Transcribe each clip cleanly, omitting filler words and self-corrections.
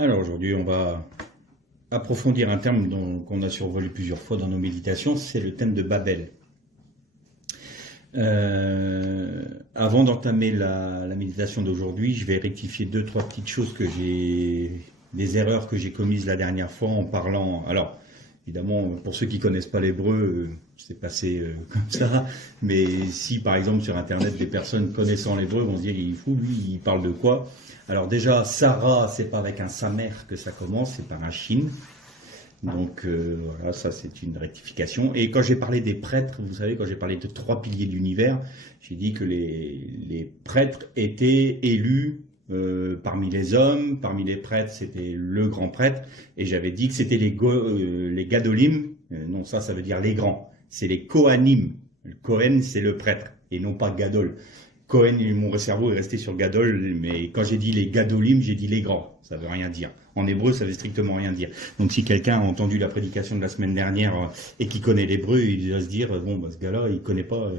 Alors aujourd'hui, on va approfondir un terme qu'on a survolé plusieurs fois dans nos méditations, c'est le thème de Babel. Avant d'entamer la méditation d'aujourd'hui, je vais rectifier deux, trois petites choses des erreurs que j'ai commises la dernière fois en parlant. Alors, évidemment, pour ceux qui connaissent pas l'hébreu, c'est passé comme ça. Mais si, par exemple, sur Internet, des personnes connaissant l'hébreu vont se dire, il est fou, lui, il parle de quoi? Alors déjà, Sarah, c'est pas avec un samer que ça commence, c'est par un shin. Donc voilà, ça c'est une rectification. Et quand j'ai parlé des prêtres, vous savez, quand j'ai parlé de trois piliers de l'univers, j'ai dit que les prêtres étaient élus parmi les hommes, parmi les prêtres c'était le grand prêtre, et j'avais dit que c'était les gadolim, non ça veut dire les grands, c'est les kohanim. Le Kohen c'est le prêtre, et non pas gadol. Cohen, mon cerveau est resté sur Gadol, mais quand j'ai dit les Gadolim, j'ai dit les grands. Ça veut rien dire. En hébreu, ça veut strictement rien dire. Donc si quelqu'un a entendu la prédication de la semaine dernière et qui connaît l'hébreu, il va se dire, bon, bah, ce gars-là, il connaît pas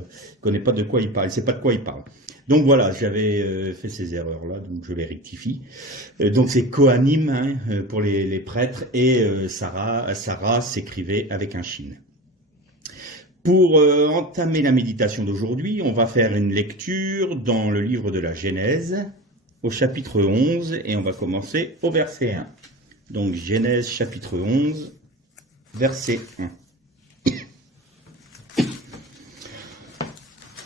de quoi il parle, il sait pas de quoi il parle. Donc voilà, j'avais fait ces erreurs-là, donc je les rectifie. Donc c'est Kohanim hein, pour les prêtres, et Sarah s'écrivait avec un shin. Pour entamer la méditation d'aujourd'hui, on va faire une lecture dans le livre de la Genèse, au chapitre 11, et on va commencer au verset 1. Donc Genèse chapitre 11, verset 1.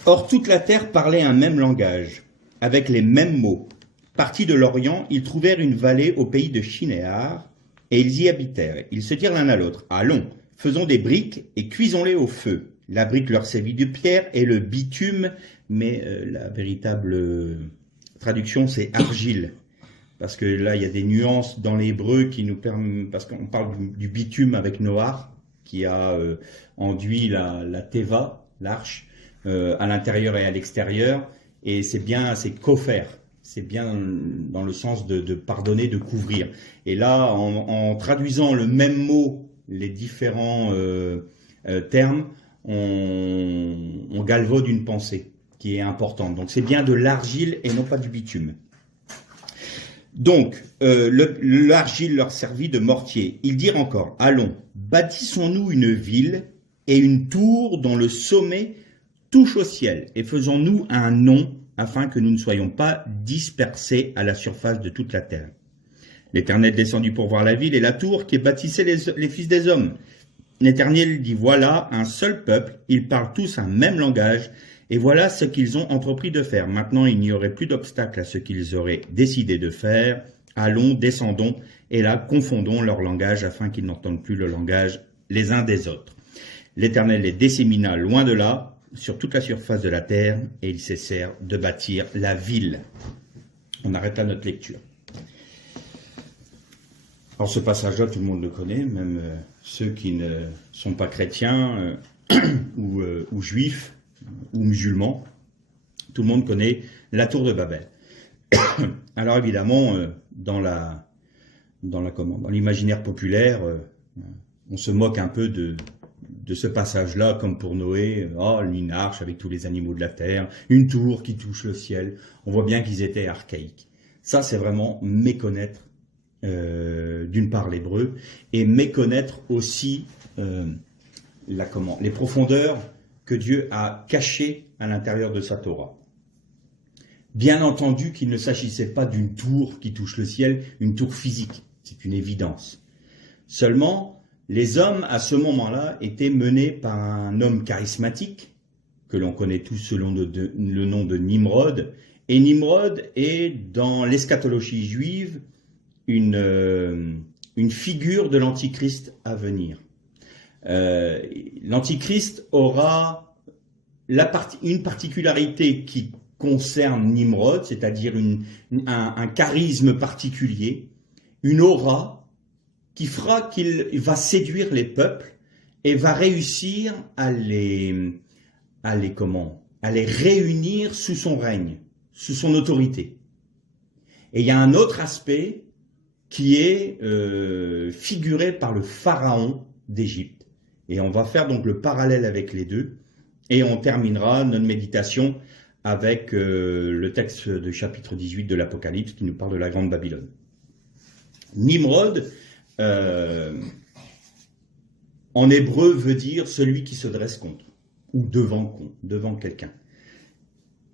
Or toute la terre parlait un même langage, avec les mêmes mots. Partis de l'Orient, ils trouvèrent une vallée au pays de Shinéar, et ils y habitèrent. Ils se dirent l'un à l'autre, allons, faisons des briques et cuisons-les au feu. La brique leur servit de pierre et le bitume, mais la véritable traduction c'est argile. Parce que là il y a des nuances dans l'hébreu qui nous permettent, parce qu'on parle du bitume avec Noah, qui a enduit la Teva, l'arche, à l'intérieur et à l'extérieur, et c'est kofer. C'est bien dans le sens de pardonner, de couvrir. Et là, en traduisant le même mot, les différents termes, on galvaude une pensée qui est importante. Donc c'est bien de l'argile et non pas du bitume. Donc l'argile leur servit de mortier. Ils dirent encore, allons, bâtissons-nous une ville et une tour dont le sommet touche au ciel, et faisons-nous un nom afin que nous ne soyons pas dispersés à la surface de toute la terre. L'Éternel descendit pour voir la ville et la tour qui bâtissaient les fils des hommes. L'Éternel dit, voilà un seul peuple, ils parlent tous un même langage, et voilà ce qu'ils ont entrepris de faire. Maintenant, il n'y aurait plus d'obstacle à ce qu'ils auraient décidé de faire. Allons, descendons, et là, confondons leur langage, afin qu'ils n'entendent plus le langage les uns des autres. L'Éternel les dissémina loin de là, sur toute la surface de la terre, et ils cessèrent de bâtir la ville. On arrête là notre lecture. Alors ce passage-là, tout le monde le connaît, même ceux qui ne sont pas chrétiens ou juifs ou musulmans. Tout le monde connaît la tour de Babel. Alors évidemment, dans l'imaginaire populaire, on se moque un peu de ce passage-là, comme pour Noé, une arche avec tous les animaux de la terre, une tour qui touche le ciel. On voit bien qu'ils étaient archaïques. Ça, c'est vraiment méconnaître d'une part l'hébreu, et méconnaître aussi les profondeurs que Dieu a cachées à l'intérieur de sa Torah. Bien entendu qu'il ne s'agissait pas d'une tour qui touche le ciel, une tour physique, c'est une évidence. Seulement, les hommes à ce moment-là étaient menés par un homme charismatique, que l'on connaît tous selon le nom de Nimrod, et Nimrod est dans l'eschatologie juive une figure de l'Antichrist à venir. L'Antichrist aura une particularité qui concerne Nimrod, c'est-à-dire un charisme particulier, une aura qui fera qu'il va séduire les peuples et va réussir à les réunir sous son règne, sous son autorité. Et il y a un autre aspect qui est figuré par le pharaon d'Égypte. Et on va faire donc le parallèle avec les deux, et on terminera notre méditation avec le texte du chapitre 18 de l'Apocalypse qui nous parle de la Grande Babylone. Nimrod, en hébreu, veut dire celui qui se dresse contre, ou devant quelqu'un.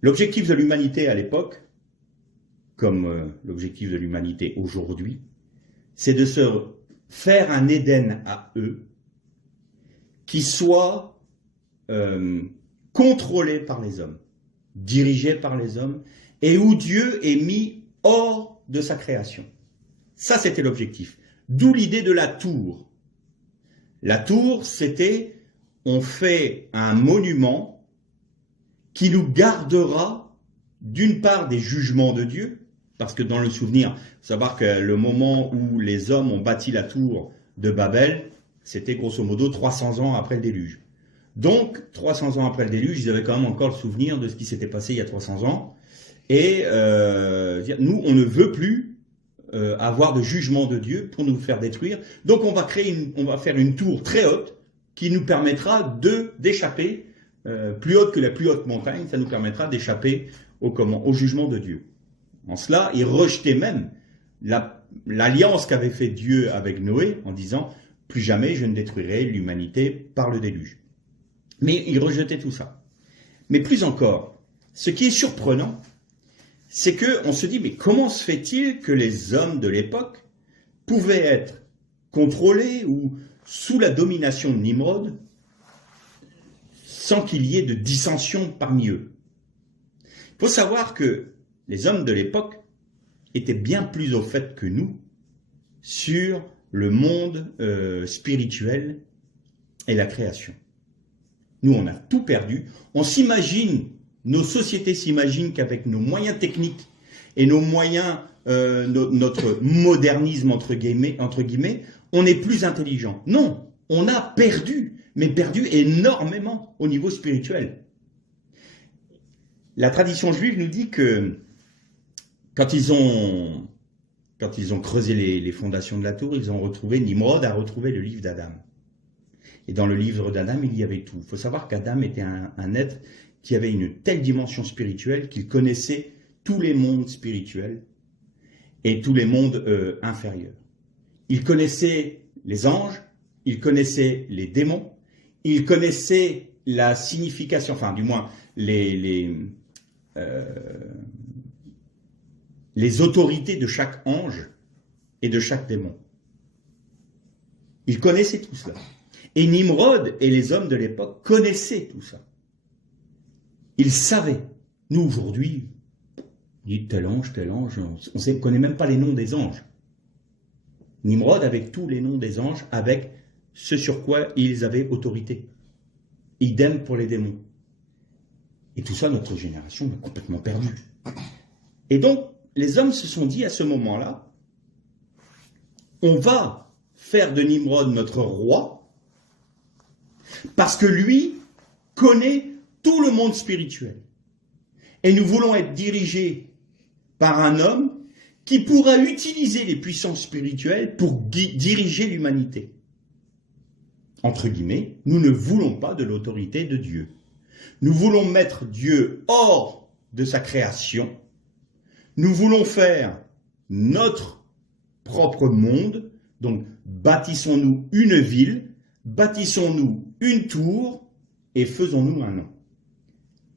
L'objectif de l'humanité à l'époque, comme l'objectif de l'humanité aujourd'hui, c'est de se faire un Éden à eux, qui soit contrôlé par les hommes, dirigé par les hommes, et où Dieu est mis hors de sa création. Ça, c'était l'objectif. D'où l'idée de la tour. La tour, c'était, on fait un monument qui nous gardera, d'une part, des jugements de Dieu, parce que dans le souvenir, il faut savoir que le moment où les hommes ont bâti la tour de Babel, c'était grosso modo 300 ans après le déluge. Donc, 300 ans après le déluge, ils avaient quand même encore le souvenir de ce qui s'était passé il y a 300 ans. Et nous, on ne veut plus avoir de jugement de Dieu pour nous faire détruire. Donc, on va faire une tour très haute qui nous permettra d'échapper, plus haute que la plus haute montagne, ça nous permettra d'échapper au jugement de Dieu. En cela, ils rejetaient même l'alliance qu'avait fait Dieu avec Noé en disant « Plus jamais je ne détruirai l'humanité par le déluge ». Mais ils rejetaient tout ça. Mais plus encore, ce qui est surprenant, c'est qu'on se dit, mais comment se fait-il que les hommes de l'époque pouvaient être contrôlés ou sous la domination de Nimrod sans qu'il y ait de dissension parmi eux? Il faut savoir que les hommes de l'époque étaient bien plus au fait que nous sur le monde spirituel et la création. Nous, on a tout perdu. On s'imagine, nos sociétés s'imaginent qu'avec nos moyens techniques et nos moyens, notre modernisme, entre guillemets, on est plus intelligent. Non, on a perdu, mais perdu énormément au niveau spirituel. La tradition juive nous dit que quand ils ont creusé les fondations de la tour, Nimrod a retrouvé le livre d'Adam. Et dans le livre d'Adam, il y avait tout. Il faut savoir qu'Adam était un être qui avait une telle dimension spirituelle qu'il connaissait tous les mondes spirituels et tous les mondes inférieurs. Il connaissait les anges, il connaissait les démons, il connaissait la signification, enfin du moins les autorités de chaque ange et de chaque démon. Il connaissait tout cela. Et Nimrod et les hommes de l'époque connaissaient tout ça. Ils savaient. Nous, aujourd'hui, tel ange, on ne connaît même pas les noms des anges. Nimrod avec tous les noms des anges, avec ce sur quoi ils avaient autorité. Idem pour les démons. Et tout ça, notre génération a complètement perdu. Et donc, les hommes se sont dit à ce moment-là, on va faire de Nimrod notre roi, parce que lui connaît tout le monde spirituel. Et nous voulons être dirigés par un homme qui pourra utiliser les puissances spirituelles pour diriger l'humanité. Entre guillemets, nous ne voulons pas de l'autorité de Dieu. Nous voulons mettre Dieu hors de sa création. Nous voulons faire notre propre monde. Donc, bâtissons-nous une ville, bâtissons-nous une tour et faisons-nous un nom.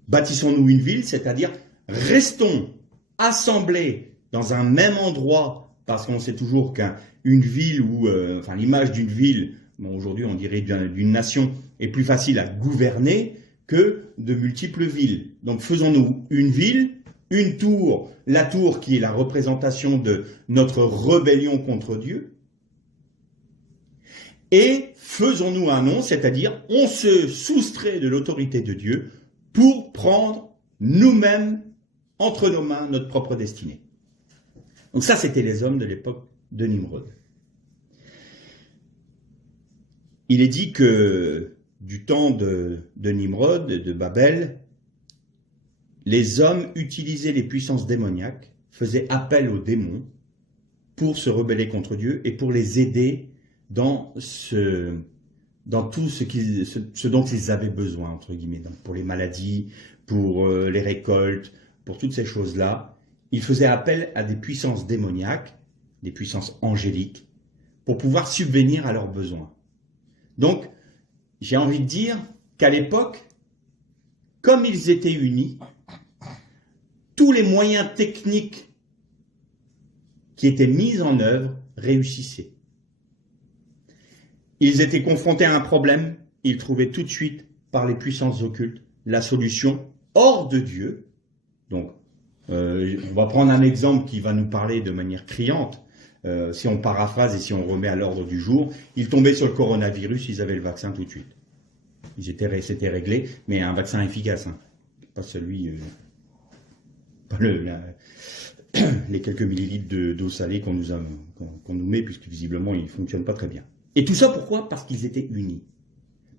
Bâtissons-nous une ville, c'est-à-dire restons assemblés dans un même endroit, parce qu'on sait toujours qu'une ville, l'image d'une ville, aujourd'hui on dirait d'une nation, est plus facile à gouverner que de multiples villes. Donc faisons-nous une ville, une tour, la tour qui est la représentation de notre rébellion contre Dieu, et faisons-nous un nom, c'est-à-dire on se soustrait de l'autorité de Dieu pour prendre nous-mêmes entre nos mains notre propre destinée. Donc ça, c'était les hommes de l'époque de Nimrod. Il est dit que du temps de Nimrod, de Babel, les hommes utilisaient les puissances démoniaques, faisaient appel aux démons pour se rebeller contre Dieu et pour les aider dans tout ce dont ils avaient besoin, entre guillemets, donc pour les maladies, pour les récoltes, pour toutes ces choses-là. Ils faisaient appel à des puissances démoniaques des puissances angéliques, pour pouvoir subvenir à leurs besoins. Donc, j'ai envie de dire qu'à l'époque, comme ils étaient unis, tous les moyens techniques qui étaient mis en œuvre réussissaient. Ils étaient confrontés à un problème, ils trouvaient tout de suite, par les puissances occultes, la solution hors de Dieu. Donc, on va prendre un exemple qui va nous parler de manière criante. Si on paraphrase et si on remet à l'ordre du jour, ils tombaient sur le coronavirus, ils avaient le vaccin tout de suite. C'était réglé, mais un vaccin efficace, hein. Pas celui, pas les quelques millilitres d'eau salée qu'on nous met, puisque visiblement il ne fonctionne pas très bien. Et tout ça pourquoi? Parce qu'ils étaient unis.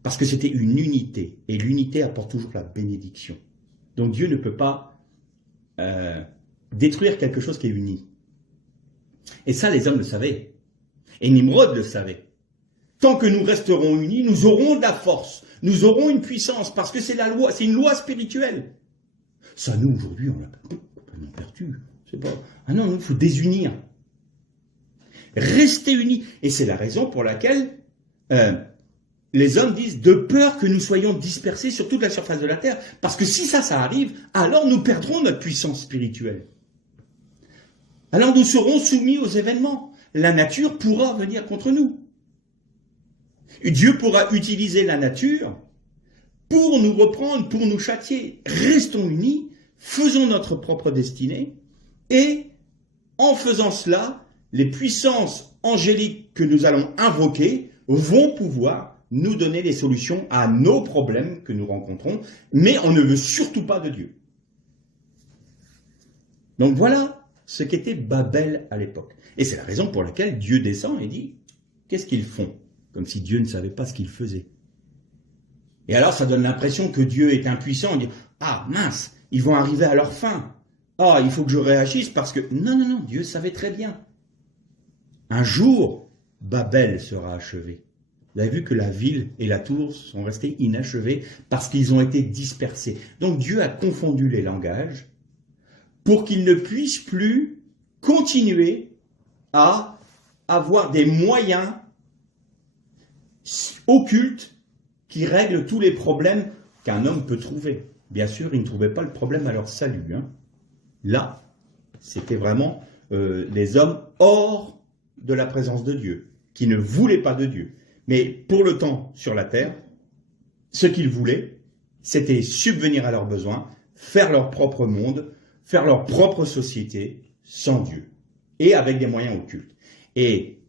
Parce que c'était une unité, et l'unité apporte toujours la bénédiction. Donc Dieu ne peut pas détruire quelque chose qui est uni. Et ça, les hommes le savaient. Et Nimrod le savait. Tant que nous resterons unis, nous aurons de la force, nous aurons une puissance, parce que c'est la loi, c'est une loi spirituelle. Ça, nous, aujourd'hui, on l'a complètement perdu. C'est pas... Ah non, il faut désunir. Rester unis. Et c'est la raison pour laquelle les hommes disent, de peur que nous soyons dispersés sur toute la surface de la terre. Parce que si ça arrive, alors nous perdrons notre puissance spirituelle. Alors nous serons soumis aux événements. La nature pourra venir contre nous. Et Dieu pourra utiliser la nature pour nous reprendre, pour nous châtier. Restons unis, faisons notre propre destinée, et en faisant cela, les puissances angéliques que nous allons invoquer vont pouvoir nous donner les solutions à nos problèmes que nous rencontrons, mais on ne veut surtout pas de Dieu. Donc voilà ce qu'était Babel à l'époque. Et c'est la raison pour laquelle Dieu descend et dit, qu'est-ce qu'ils font? Comme si Dieu ne savait pas ce qu'ils faisaient. Et alors ça donne l'impression que Dieu est impuissant, on dit, ah mince, ils vont arriver à leur fin. Ah, il faut que je réagisse parce que... Non, Dieu savait très bien. Un jour, Babel sera achevé. Vous avez vu que la ville et la tour sont restés inachevés parce qu'ils ont été dispersés. Donc Dieu a confondu les langages pour qu'ils ne puissent plus continuer à avoir des moyens occultes qui règlent tous les problèmes qu'un homme peut trouver. Bien sûr, ils ne trouvaient pas le problème à leur salut. Hein. Là, c'était vraiment les hommes hors de la présence de Dieu, qui ne voulaient pas de Dieu. Mais pour le temps sur la terre, ce qu'ils voulaient, c'était subvenir à leurs besoins, faire leur propre monde, faire leur propre société sans Dieu, et avec des moyens occultes. Et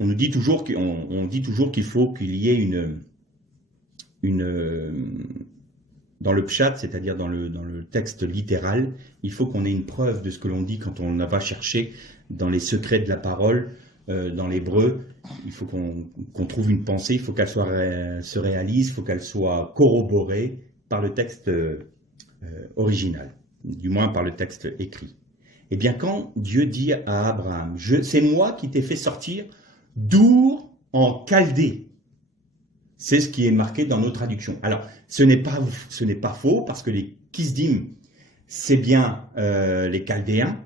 on nous dit toujours qu'il faut qu'il y ait dans le pshat, c'est-à-dire dans le texte littéral, il faut qu'on ait une preuve de ce que l'on dit quand on va chercher dans les secrets de la parole, dans l'hébreu. Il faut qu'on trouve une pensée, il faut qu'elle se réalise, il faut qu'elle soit corroborée par le texte original, du moins par le texte écrit. Eh bien, quand Dieu dit à Abraham, c'est moi qui t'ai fait sortir d'Our en Chaldée. C'est ce qui est marqué dans nos traductions. Alors, ce n'est pas faux, parce que les Kisdim, c'est bien les Chaldéens,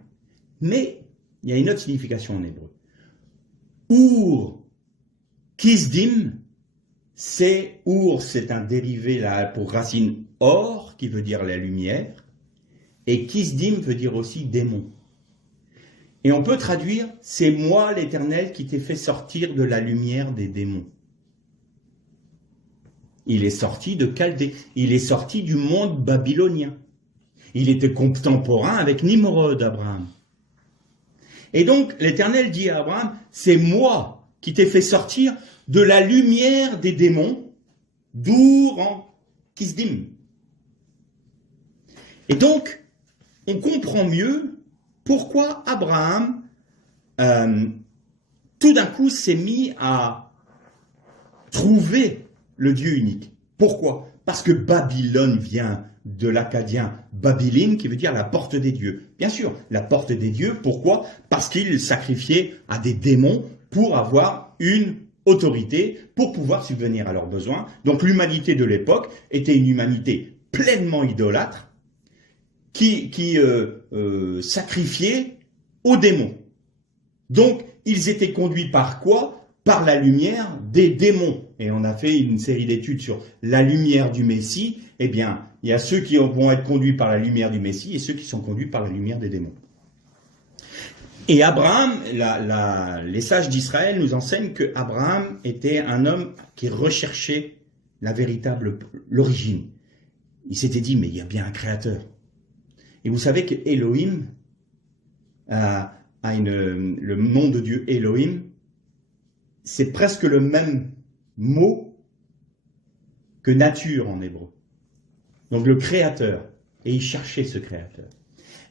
mais il y a une autre signification en hébreu. Our, Kisdim, c'est un dérivé là pour racine or, qui veut dire la lumière, et Kisdim veut dire aussi démon. Et on peut traduire, c'est moi l'Éternel qui t'ai fait sortir de la lumière des démons. Il est sorti de Chaldée, il est sorti du monde babylonien. Il était contemporain avec Nimrod, Abraham. Et donc l'Éternel dit à Abraham, c'est moi qui t'ai fait sortir de la lumière des démons, d'Our en Kisdim. Et donc, on comprend mieux pourquoi Abraham, tout d'un coup, s'est mis à trouver le Dieu unique. Pourquoi? Parce que Babylone vient de l'acadien Babilin, qui veut dire la porte des dieux. Bien sûr, la porte des dieux, pourquoi? Parce qu'ils sacrifiaient à des démons pour avoir une autorité, pour pouvoir subvenir à leurs besoins. Donc l'humanité de l'époque était une humanité pleinement idolâtre, qui sacrifiait aux démons. Donc, ils étaient conduits par quoi? Par la lumière des démons. Et on a fait une série d'études sur la lumière du Messie. Eh bien, il y a ceux qui vont être conduits par la lumière du Messie et ceux qui sont conduits par la lumière des démons. Et Abraham, les sages d'Israël nous enseignent que Abraham était un homme qui recherchait l'origine. Il s'était dit, mais il y a bien un créateur. Et vous savez que Elohim le nom de Dieu Elohim, c'est presque le même mot que nature en hébreu. Donc le créateur. Et il cherchait ce créateur.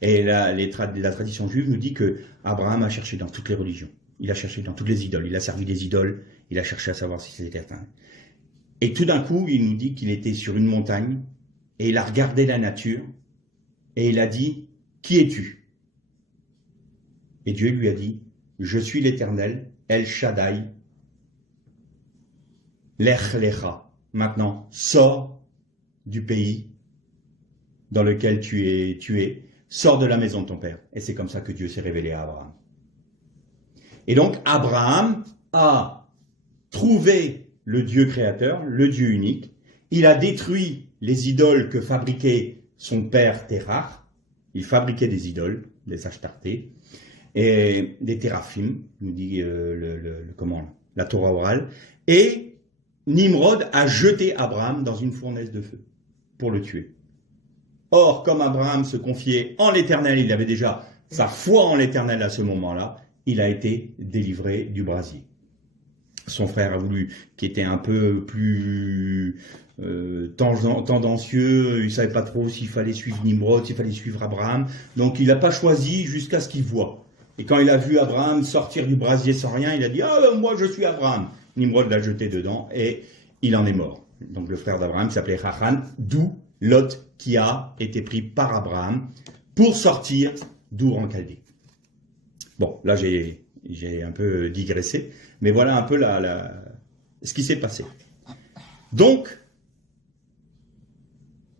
Et la tradition juive nous dit que Abraham a cherché dans toutes les religions. Il a cherché dans toutes les idoles. Il a servi des idoles. Il a cherché à savoir si c'était éteint. Et tout d'un coup, il nous dit qu'il était sur une montagne et il a regardé la nature et il a dit, qui es-tu? Et Dieu lui a dit, je suis l'Éternel, El Shaddai, Lech Lecha. Maintenant, sors du pays dans lequel tu es, sors de la maison de ton père. Et c'est comme ça que Dieu s'est révélé à Abraham. Et donc, Abraham a trouvé le Dieu créateur, le Dieu unique. Il a détruit les idoles que fabriquait son père Terach. Il fabriquait des idoles, des Ashtartés, et des Téraphim, nous dit la Torah orale. Et Nimrod a jeté Abraham dans une fournaise de feu pour le tuer. Or, comme Abraham se confiait en l'Éternel, il avait déjà sa foi en l'Éternel à ce moment-là, il a été délivré du brasier. Son frère a voulu, qui était un peu plus tendancieux, il ne savait pas trop s'il fallait suivre Nimrod, s'il fallait suivre Abraham, donc il n'a pas choisi jusqu'à ce qu'il voit. Et quand il a vu Abraham sortir du brasier sans rien, il a dit « Ah, moi je suis Abraham !» Nimrod l'a jeté dedans et il en est mort. Donc le frère d'Abraham s'appelait Hachan, d'où Lot qui a été pris par Abraham pour sortir d'Our en Chaldée. Bon, là j'ai un peu digressé, mais voilà un peu ce qui s'est passé. Donc,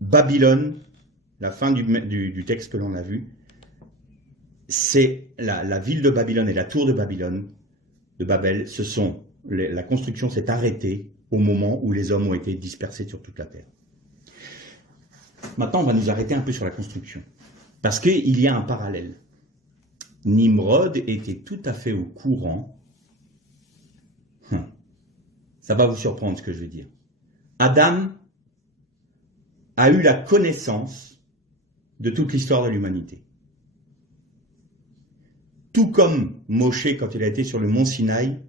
Babylone, la fin du texte que l'on a vu, c'est la ville de Babylone et la tour de Babylone, de Babel, la construction s'est arrêtée au moment où les hommes ont été dispersés sur toute la terre. Maintenant, on va nous arrêter un peu sur la construction, parce qu'il y a un parallèle. Nimrod était tout à fait au courant, ça va vous surprendre ce que je vais dire. Adam a eu la connaissance de toute l'histoire de l'humanité. Tout comme Moshe, quand il a été sur le mont Sinaï,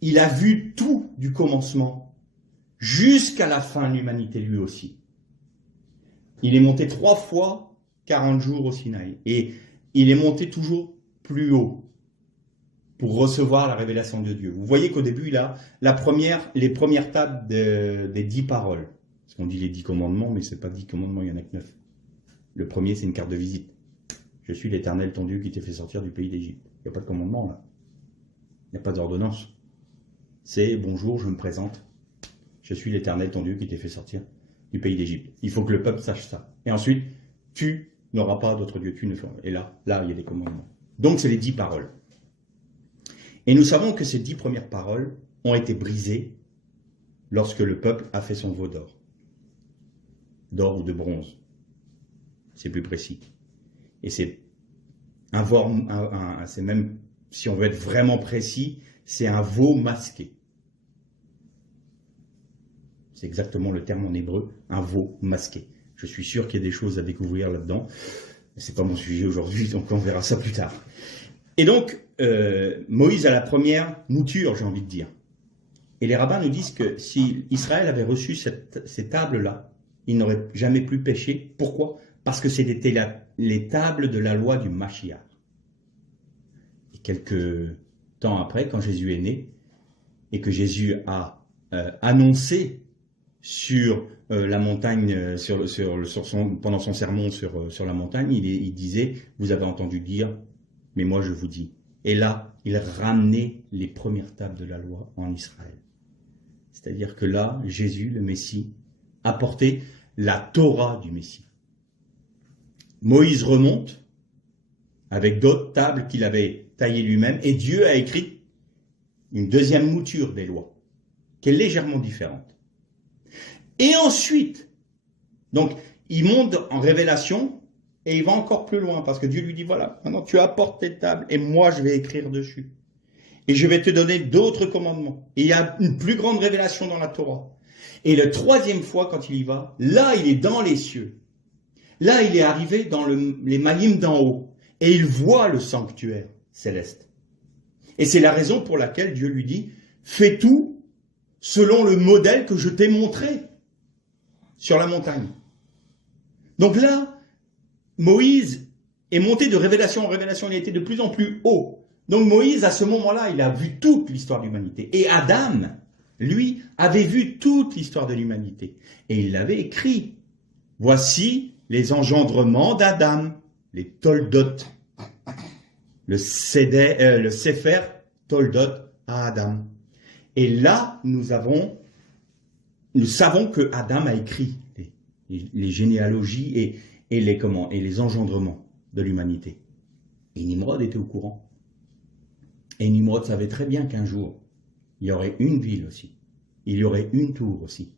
il a vu tout du commencement jusqu'à la fin de l'humanité lui aussi. Il est monté 3 fois 40 jours au Sinaï. Et il est monté toujours plus haut pour recevoir la révélation de Dieu. Vous voyez qu'au début, il a les premières tables des 10 paroles. Parce qu'on dit les 10 commandements, mais ce n'est pas 10 commandements, il n'y en a que 9. Le premier, c'est une carte de visite. Je suis l'Éternel, ton Dieu, qui t'ai fait sortir du pays d'Égypte. Il n'y a pas de commandement, là. Il n'y a pas d'ordonnance. C'est bonjour, je me présente. Je suis l'Éternel, ton Dieu, qui t'ai fait sortir du pays d'Égypte. Il faut que le peuple sache ça. Et ensuite, tu n'auras pas d'autre Dieu. Et là, il y a des commandements. Donc, c'est les 10 paroles. Et nous savons que ces 10 premières paroles ont été brisées lorsque le peuple a fait son veau d'or. D'or ou de bronze. C'est plus précis. Et c'est c'est même, si on veut être vraiment précis, c'est un veau masqué. C'est exactement le terme en hébreu, un veau masqué. Je suis sûr qu'il y a des choses à découvrir là-dedans. C'est pas mon sujet aujourd'hui, donc on verra ça plus tard. Et donc, Moïse a la première mouture, j'ai envie de dire. Et les rabbins nous disent que si Israël avait reçu ces tables-là, il n'aurait jamais plus péché. Pourquoi? Parce que c'était les tables de la loi du Mashiach. Et quelques temps après, quand Jésus est né, et que Jésus a annoncé sur la montagne, pendant son sermon sur la montagne, il disait, vous avez entendu dire, mais moi je vous dis. Et là, il ramenait les premières tables de la loi en Israël. C'est-à-dire que là, Jésus, le Messie, apportait la Torah du Messie. Moïse remonte avec d'autres tables qu'il avait taillé lui-même, et Dieu a écrit une deuxième mouture des lois, qui est légèrement différente. Et ensuite, donc, il monte en révélation, et il va encore plus loin, parce que Dieu lui dit, voilà, maintenant tu apportes tes tables, et moi je vais écrire dessus. Et je vais te donner d'autres commandements. Et il y a une plus grande révélation dans la Torah. Et la troisième fois, quand il y va, là, il est dans les cieux. Là, il est arrivé dans les maïm d'en haut. Et il voit le sanctuaire céleste. Et c'est la raison pour laquelle Dieu lui dit, fais tout selon le modèle que je t'ai montré sur la montagne. Donc là, Moïse est monté de révélation en révélation. Il a été de plus en plus haut. Donc Moïse, à ce moment-là, il a vu toute l'histoire de l'humanité. Et Adam, lui, avait vu toute l'histoire de l'humanité. Et il l'avait écrit. Voici les engendrements d'Adam, les Toldot. Le Sefer Toldot à Adam. Et là, nous savons que Adam a écrit les généalogies et les engendrements de l'humanité. Et Nimrod était au courant. Et Nimrod savait très bien qu'un jour, il y aurait une ville aussi. Il y aurait une tour aussi.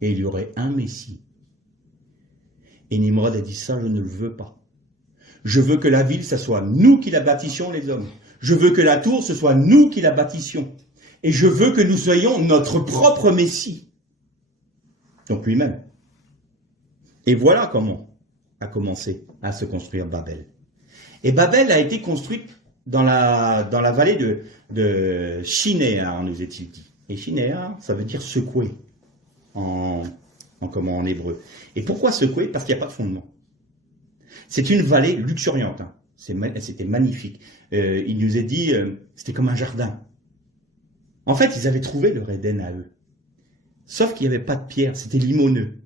Et il y aurait un Messie. Et Nimrod a dit ça, je ne le veux pas. Je veux que la ville, ce soit nous qui la bâtissions les hommes. Je veux que la tour, ce soit nous qui la bâtissions. Et je veux que nous soyons notre propre Messie. Donc lui-même. Et voilà comment a commencé à se construire Babel. Et Babel a été construite dans la vallée de Shinéar, nous est-il dit. Et Shinéar, ça veut dire secouer en hébreu. Et pourquoi secouer? Parce qu'il n'y a pas de fondement. C'est une vallée luxuriante. Hein. C'était magnifique. Il nous est dit, c'était comme un jardin. En fait, ils avaient trouvé leur Éden à eux. Sauf qu'il n'y avait pas de pierre, c'était limoneux.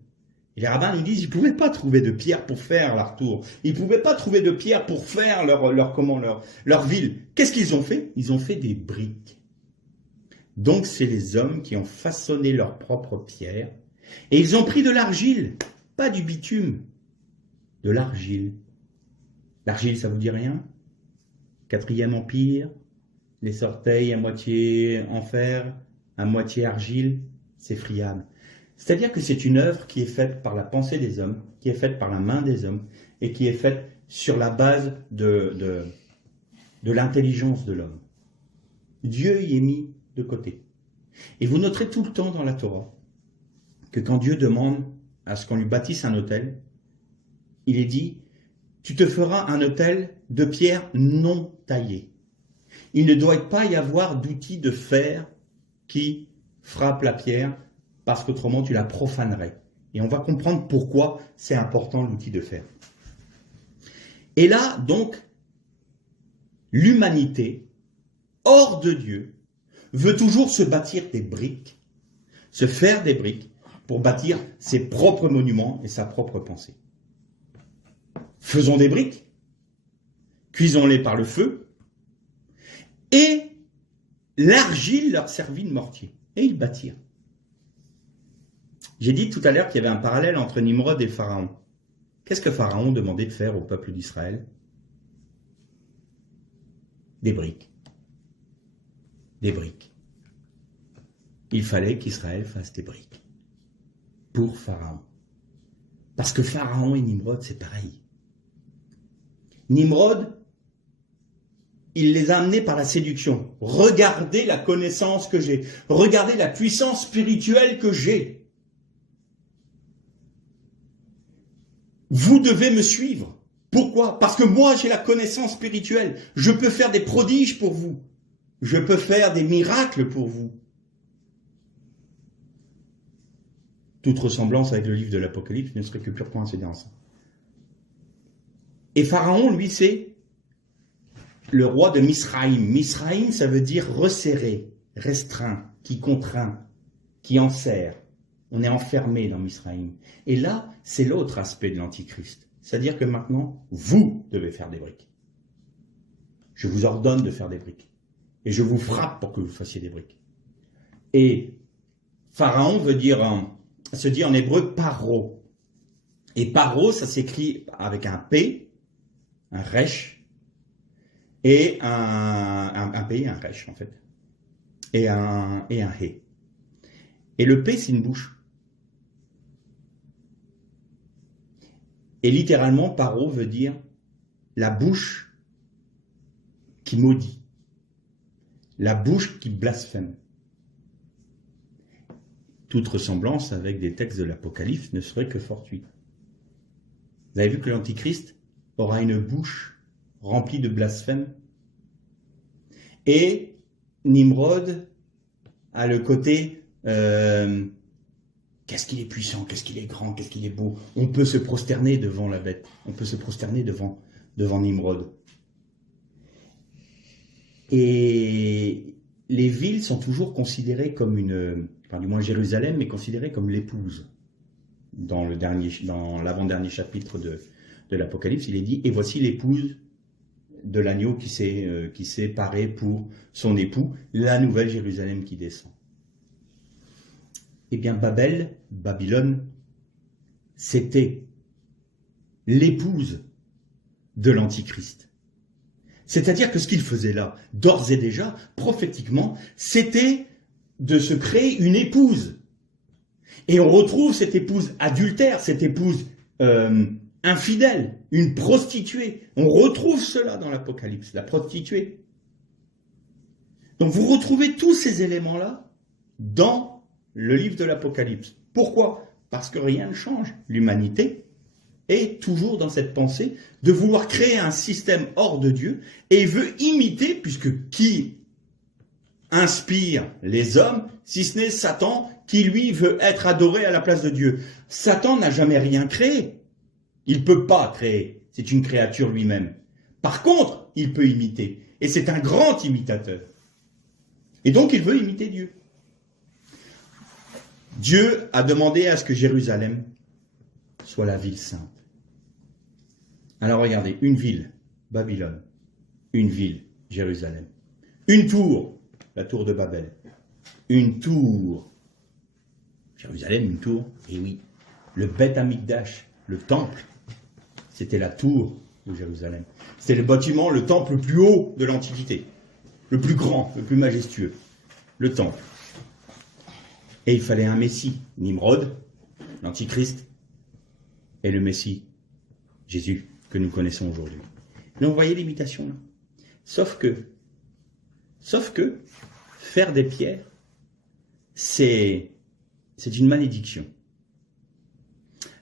Et les rabbins nous disent, ils ne pouvaient pas trouver de pierre pour faire leur tour. Ils ne pouvaient pas trouver de pierre pour faire leur ville. Qu'est-ce qu'ils ont fait? Ils ont fait des briques. Donc, c'est les hommes qui ont façonné leur propre pierre. Et ils ont pris de l'argile, pas du bitume, de l'argile. L'argile, ça vous dit rien? 4e Empire, les orteils à moitié en fer, à moitié argile, c'est friable. C'est-à-dire que c'est une œuvre qui est faite par la pensée des hommes, qui est faite par la main des hommes, et qui est faite sur la base de l'intelligence de l'homme. Dieu y est mis de côté. Et vous noterez tout le temps dans la Torah que quand Dieu demande à ce qu'on lui bâtisse un autel, il est dit, tu te feras un autel de pierre non taillée. Il ne doit pas y avoir d'outil de fer qui frappe la pierre, parce qu'autrement tu la profanerais. Et on va comprendre pourquoi c'est important l'outil de fer. Et là, donc, l'humanité, hors de Dieu, veut toujours se bâtir des briques, se faire des briques, pour bâtir ses propres monuments et sa propre pensée. Faisons des briques, cuisons-les par le feu, et l'argile leur servit de mortier. Et ils bâtirent. J'ai dit tout à l'heure qu'il y avait un parallèle entre Nimrod et Pharaon. Qu'est-ce que Pharaon demandait de faire au peuple d'Israël? Des briques. Des briques. Il fallait qu'Israël fasse des briques. Pour Pharaon. Parce que Pharaon et Nimrod, c'est pareil. Nimrod, il les a amenés par la séduction. Regardez la connaissance que j'ai. Regardez la puissance spirituelle que j'ai. Vous devez me suivre. Pourquoi? Parce que moi, j'ai la connaissance spirituelle. Je peux faire des prodiges pour vous. Je peux faire des miracles pour vous. Toute ressemblance avec le livre de l'Apocalypse ne serait que pure coïncidence. Et Pharaon, lui, c'est le roi de Misraïm. Misraïm, ça veut dire resserré, restreint, qui contraint, qui enserre. On est enfermé dans Misraïm. Et là, c'est l'autre aspect de l'Antichrist. C'est-à-dire que maintenant, vous devez faire des briques. Je vous ordonne de faire des briques. Et je vous frappe pour que vous fassiez des briques. Et Pharaon se dit en hébreu paro. Et paro, ça s'écrit avec un P, un resh. et un P, un Resh en fait, et un He. Et le P, c'est une bouche. Et littéralement, paro veut dire la bouche qui maudit, la bouche qui blasphème. Toute ressemblance avec des textes de l'Apocalypse ne serait que fortuite. Vous avez vu que l'Antichrist aura une bouche remplie de blasphème. Et Nimrod a le côté qu'est-ce qu'il est puissant, qu'est-ce qu'il est grand, qu'est-ce qu'il est beau. On peut se prosterner devant la bête, on peut se prosterner devant Nimrod. Et les villes sont toujours considérées comme du moins Jérusalem est considérée comme l'épouse. Dans l'avant-dernier chapitre de l'Apocalypse, il est dit « Et voici l'épouse de l'agneau qui s'est parée pour son époux, la nouvelle Jérusalem qui descend. » Eh bien, Babylone, c'était l'épouse de l'Antichrist. C'est-à-dire que ce qu'il faisait là, d'ores et déjà, prophétiquement, c'était de se créer une épouse. Et on retrouve cette épouse adultère, cette épouse infidèle, une prostituée. On retrouve cela dans l'Apocalypse, la prostituée. Donc vous retrouvez tous ces éléments-là dans le livre de l'Apocalypse. Pourquoi? Parce que rien ne change. L'humanité est toujours dans cette pensée de vouloir créer un système hors de Dieu et veut imiter, puisque qui inspire les hommes, si ce n'est Satan, qui lui veut être adoré à la place de Dieu. Satan n'a jamais rien créé. Il ne peut pas créer. C'est une créature lui-même. Par contre, il peut imiter. Et c'est un grand imitateur. Et donc, il veut imiter Dieu. Dieu a demandé à ce que Jérusalem soit la ville sainte. Alors regardez, une ville, Babylone. Une ville, Jérusalem. Une tour, la tour de Babel. Une tour, Jérusalem, une tour, et oui, le Beth Amikdash, le temple, c'était la tour de Jérusalem. C'était le bâtiment, le temple le plus haut de l'Antiquité, le plus grand, le plus majestueux, le temple. Et il fallait un Messie, Nimrod, l'Antichrist, et le Messie, Jésus, que nous connaissons aujourd'hui. Donc vous voyez l'imitation là. Sauf que, faire des pierres, c'est une malédiction.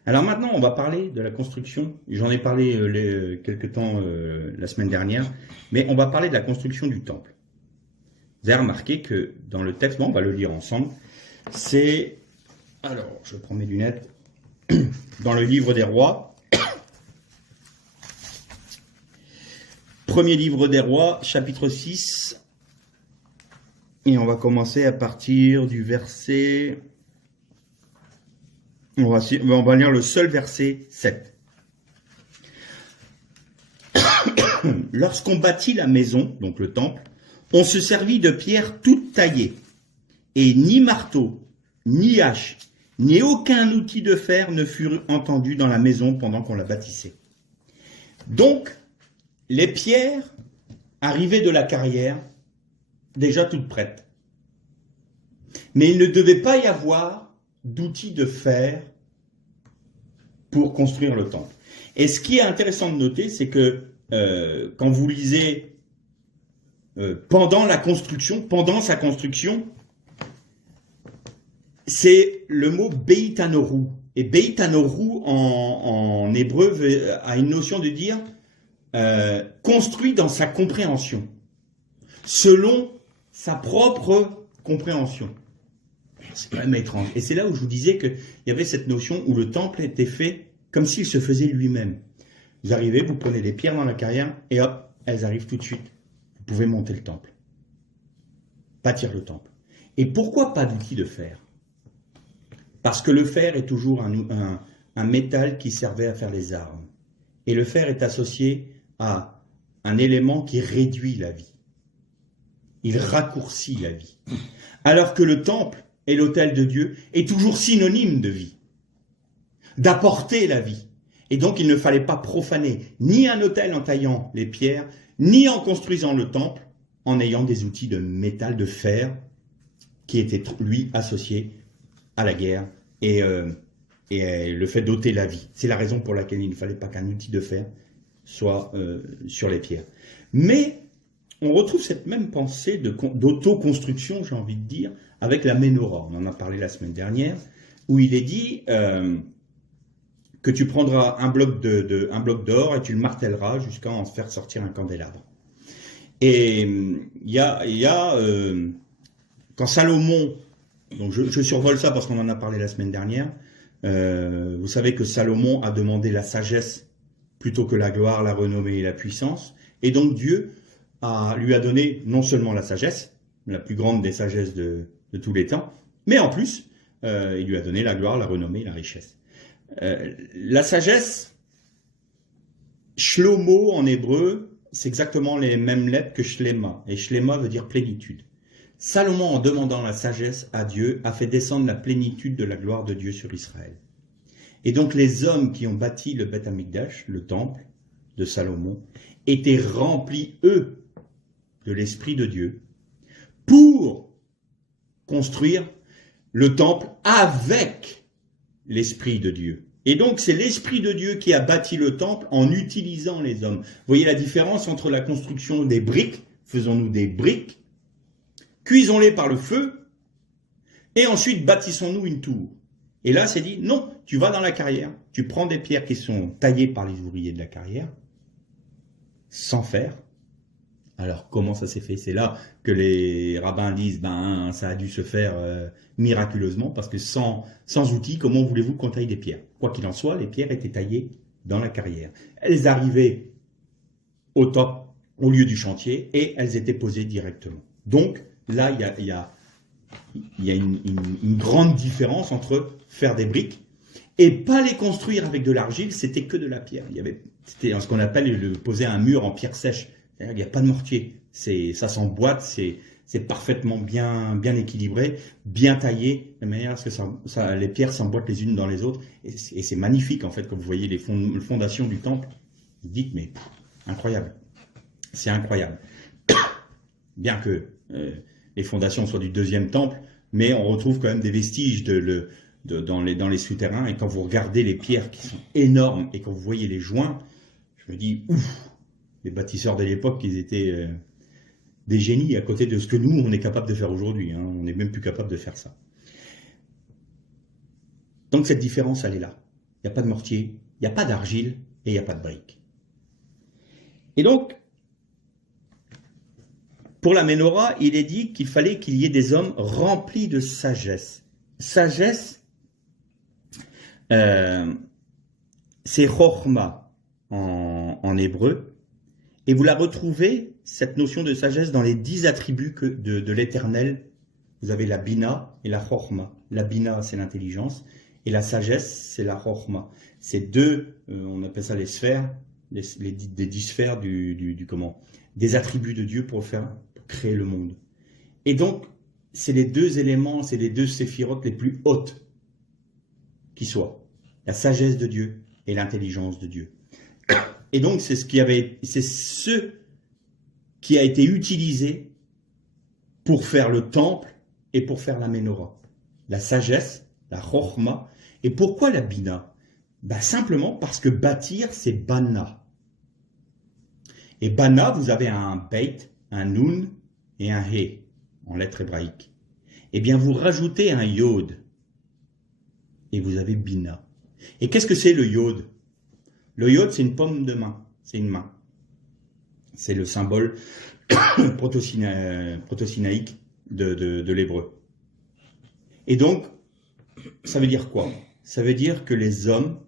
Alors maintenant, on va parler de la construction. J'en ai parlé quelque temps la semaine dernière, mais on va parler de la construction du temple. Vous avez remarqué que dans le texte, on va le lire ensemble, c'est... Alors, je prends mes lunettes. Dans le livre des rois, premier livre des rois, chapitre 6, et on va commencer à partir du verset... On va lire le seul verset 7. Lorsqu'on bâtit la maison, donc le temple, on se servit de pierres toutes taillées, et ni marteau, ni hache, ni aucun outil de fer ne furent entendus dans la maison pendant qu'on la bâtissait. Donc, les pierres arrivaient de la carrière, déjà toutes prêtes. Mais il ne devait pas y avoir d'outils de fer pour construire le temple. Et ce qui est intéressant de noter, c'est que quand vous lisez pendant sa construction, c'est le mot Beitanoru. Et Beitanoru en hébreu a une notion de dire construit dans sa compréhension, selon sa propre compréhension. C'est quand même étrange. Et c'est là où je vous disais qu'il y avait cette notion où le temple était fait comme s'il se faisait lui-même. Vous arrivez, vous prenez des pierres dans la carrière, et hop, elles arrivent tout de suite. Vous pouvez monter le temple. Bâtir le temple. Et pourquoi pas d'outils de fer? Parce que le fer est toujours un métal qui servait à faire les armes. Et le fer est associé à un élément qui réduit la vie. Il raccourcit la vie. Alors que le temple et l'autel de Dieu est toujours synonyme de vie, d'apporter la vie. Et donc il ne fallait pas profaner ni un autel en taillant les pierres, ni en construisant le temple en ayant des outils de métal, de fer, qui étaient, lui, associés à la guerre et le fait d'ôter la vie. C'est la raison pour laquelle il ne fallait pas qu'un outil de fer soit sur les pierres. Mais on retrouve cette même pensée d'autoconstruction, j'ai envie de dire, avec la Ménorah. On en a parlé la semaine dernière, où il est dit que tu prendras un bloc d'or et tu le martelleras jusqu'à en faire sortir un candélabre. Et il y a quand Salomon, donc je survole ça parce qu'on en a parlé la semaine dernière, vous savez que Salomon a demandé la sagesse plutôt que la gloire, la renommée et la puissance, et donc Dieu lui a donné non seulement la sagesse, la plus grande des sagesses de tous les temps, mais en plus, il lui a donné la gloire, la renommée et la richesse. La sagesse, shlomo en hébreu, c'est exactement les mêmes lettres que shlema, et shlema veut dire plénitude. Salomon, en demandant la sagesse à Dieu, a fait descendre la plénitude de la gloire de Dieu sur Israël. Et donc les hommes qui ont bâti le Beth Amikdash, le temple de Salomon, étaient remplis, eux, de l'Esprit de Dieu, pour construire le temple avec l'Esprit de Dieu. Et donc c'est l'Esprit de Dieu qui a bâti le temple en utilisant les hommes. Vous voyez la différence entre la construction des briques, faisons-nous des briques, cuisons-les par le feu, et ensuite bâtissons-nous une tour. Et là, c'est dit, non, tu vas dans la carrière, tu prends des pierres qui sont taillées par les ouvriers de la carrière, sans fer. Alors, comment ça s'est fait? C'est là que les rabbins disent, ben, ça a dû se faire miraculeusement, parce que sans outils, comment voulez-vous qu'on taille des pierres? Quoi qu'il en soit, les pierres étaient taillées dans la carrière. Elles arrivaient au top, au lieu du chantier, et elles étaient posées directement. Donc, là, il y a une grande différence entre faire des briques et pas les construire avec de l'argile, c'était que de la pierre. C'était ce qu'on appelle poser un mur en pierre sèche. Il n'y a pas de mortier. Ça s'emboîte, c'est parfaitement bien équilibré, bien taillé, de manière à ce que les pierres s'emboîtent les unes dans les autres. Et c'est magnifique, en fait, quand vous voyez les fondations du temple. Vous dites, mais incroyable. C'est incroyable. Bien que les fondations soient du deuxième temple, mais on retrouve quand même des vestiges dans les souterrains. Et quand vous regardez les pierres qui sont énormes et quand vous voyez les joints, je me dis, ouf, les bâtisseurs de l'époque, ils étaient des génies à côté de ce que nous, on est capable de faire aujourd'hui. Hein. On n'est même plus capable de faire ça. Donc cette différence, elle est là. Il n'y a pas de mortier, il n'y a pas d'argile et il n'y a pas de briques. Et donc, pour la Ménorah, il est dit qu'il fallait qu'il y ait des hommes remplis de sagesse. Sagesse, c'est chokhma en hébreu. Et vous la retrouvez, cette notion de sagesse, dans les 10 attributs de l'Éternel. Vous avez la bina et la chokhma. La bina, c'est l'intelligence, et la sagesse, c'est la chokhma. C'est deux, on appelle ça les sphères, des 10 sphères des attributs de Dieu pour créer le monde. Et donc, c'est les deux éléments, c'est les deux séphirotes les plus hautes qui soient. La sagesse de Dieu et l'intelligence de Dieu. Et donc, c'est ce qui a été utilisé pour faire le temple et pour faire la Ménorah. La sagesse, la chokhma. Et pourquoi la bina? Simplement parce que bâtir, c'est bana. Et bana, vous avez un beit, un nun et un he en lettres hébraïques. Eh bien, vous rajoutez un yod et vous avez bina. Et qu'est-ce que c'est le yod? Le yod, c'est une paume de main, c'est une main. C'est le symbole protosinaïque de l'hébreu. Et donc, ça veut dire quoi? Ça veut dire que les hommes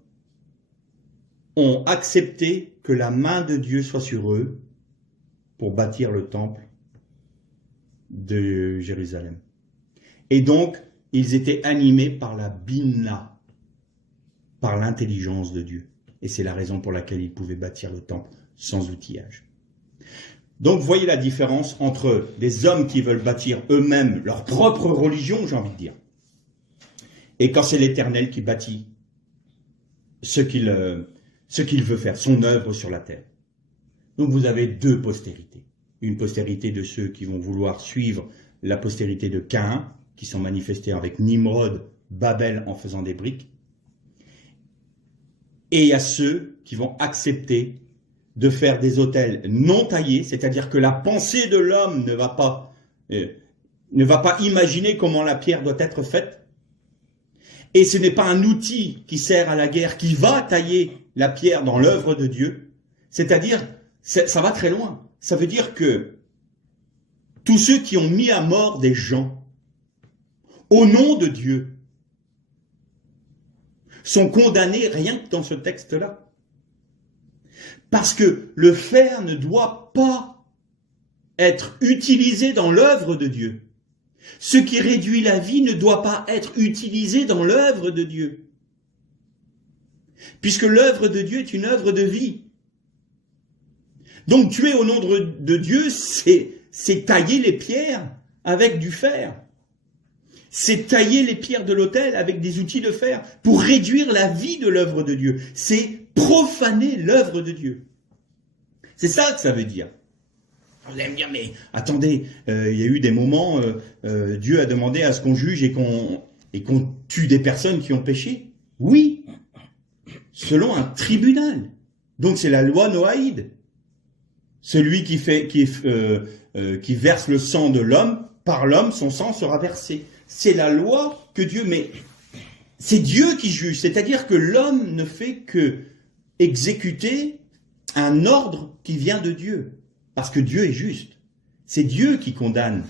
ont accepté que la main de Dieu soit sur eux pour bâtir le temple de Jérusalem. Et donc, ils étaient animés par la bina, par l'intelligence de Dieu. Et c'est la raison pour laquelle ils pouvaient bâtir le temple sans outillage. Donc, voyez la différence entre des hommes qui veulent bâtir eux-mêmes leur propre religion, j'ai envie de dire, et quand c'est l'Éternel qui bâtit ce qu'il veut faire, son œuvre sur la terre. Donc vous avez deux postérités. Une postérité de ceux qui vont vouloir suivre la postérité de Caïn, qui sont manifestés avec Nimrod, Babel en faisant des briques. Et il y a ceux qui vont accepter de faire des autels non taillés, c'est-à-dire que la pensée de l'homme ne va pas imaginer comment la pierre doit être faite. Et ce n'est pas un outil qui sert à la guerre qui va tailler la pierre dans l'œuvre de Dieu. C'est-à-dire, ça va très loin. Ça veut dire que tous ceux qui ont mis à mort des gens au nom de Dieu sont condamnés rien que dans ce texte-là. Parce que le fer ne doit pas être utilisé dans l'œuvre de Dieu. Ce qui réduit la vie ne doit pas être utilisé dans l'œuvre de Dieu. Puisque l'œuvre de Dieu est une œuvre de vie. Donc tuer au nom de Dieu, c'est tailler les pierres avec du fer. C'est tailler les pierres de l'autel avec des outils de fer pour réduire la vie de l'œuvre de Dieu. C'est profaner l'œuvre de Dieu. C'est ça que ça veut dire. Vous allez me dire, mais attendez, il y a eu des moments, Dieu a demandé à ce qu'on juge et qu'on tue des personnes qui ont péché. Oui, selon un tribunal. Donc c'est la loi noaïde. Celui qui verse le sang de l'homme, par l'homme, son sang sera versé. C'est la loi que Dieu met. C'est Dieu qui juge, c'est-à-dire que l'homme ne fait que exécuter un ordre qui vient de Dieu. Parce que Dieu est juste. C'est Dieu qui condamne.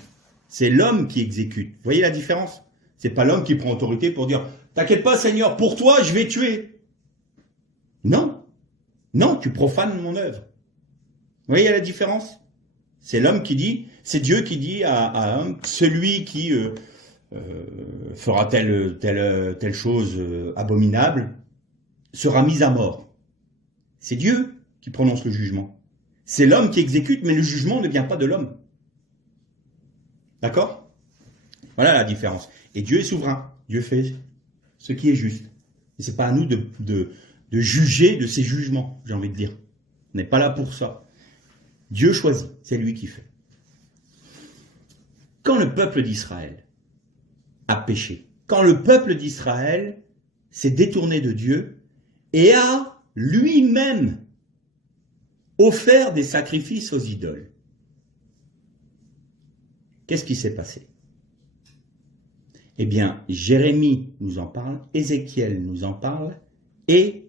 C'est l'homme qui exécute. Vous voyez la différence? C'est pas l'homme qui prend autorité pour dire « T'inquiète pas Seigneur, pour toi je vais tuer. » Non. Non, tu profanes mon œuvre. Vous voyez la différence? C'est l'homme qui dit, c'est Dieu qui dit à l'homme, celui qui fera telle chose abominable sera mis à mort. C'est Dieu qui prononce le jugement. C'est l'homme qui exécute, mais le jugement ne vient pas de l'homme. D'accord? Voilà la différence. Et Dieu est souverain. Dieu fait ce qui est juste. Et c'est pas à nous de juger de ses jugements, j'ai envie de dire. On n'est pas là pour ça. Dieu choisit, c'est lui qui fait. Quand le peuple d'Israël a péché, quand le peuple d'Israël s'est détourné de Dieu et a lui-même offert des sacrifices aux idoles, qu'est-ce qui s'est passé? Eh bien, Jérémie nous en parle, Ézéchiel nous en parle et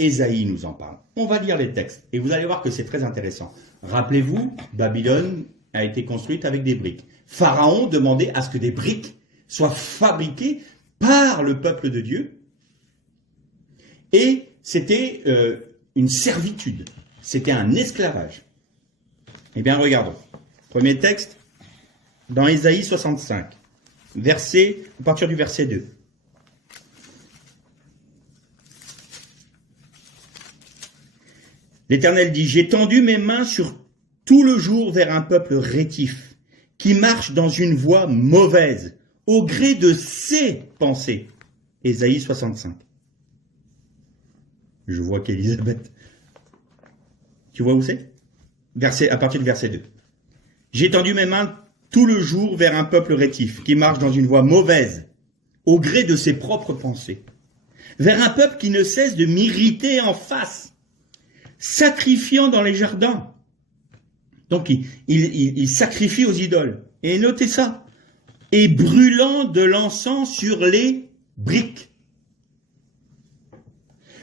Ésaïe nous en parle. On va lire les textes et vous allez voir que c'est très intéressant. Rappelez-vous, Babylone a été construite avec des briques. Pharaon demandait à ce que des briques soient fabriquées par le peuple de Dieu. Et c'était une servitude. C'était un esclavage. Eh bien, regardons. Premier texte, dans Ésaïe 65, à partir du verset 2. L'Éternel dit, « J'ai tendu mes mains sur tout le jour vers un peuple rétif, qui marche dans une voie mauvaise, au gré de ses pensées. » Ésaïe 65. Je vois qu'Élisabeth... Tu vois où c'est? À partir du verset 2. « J'ai tendu mes mains tout le jour vers un peuple rétif, qui marche dans une voie mauvaise, au gré de ses propres pensées, vers un peuple qui ne cesse de m'irriter en face, sacrifiant dans les jardins. » Donc il sacrifie aux idoles. Et notez ça. Et brûlant de l'encens sur les briques.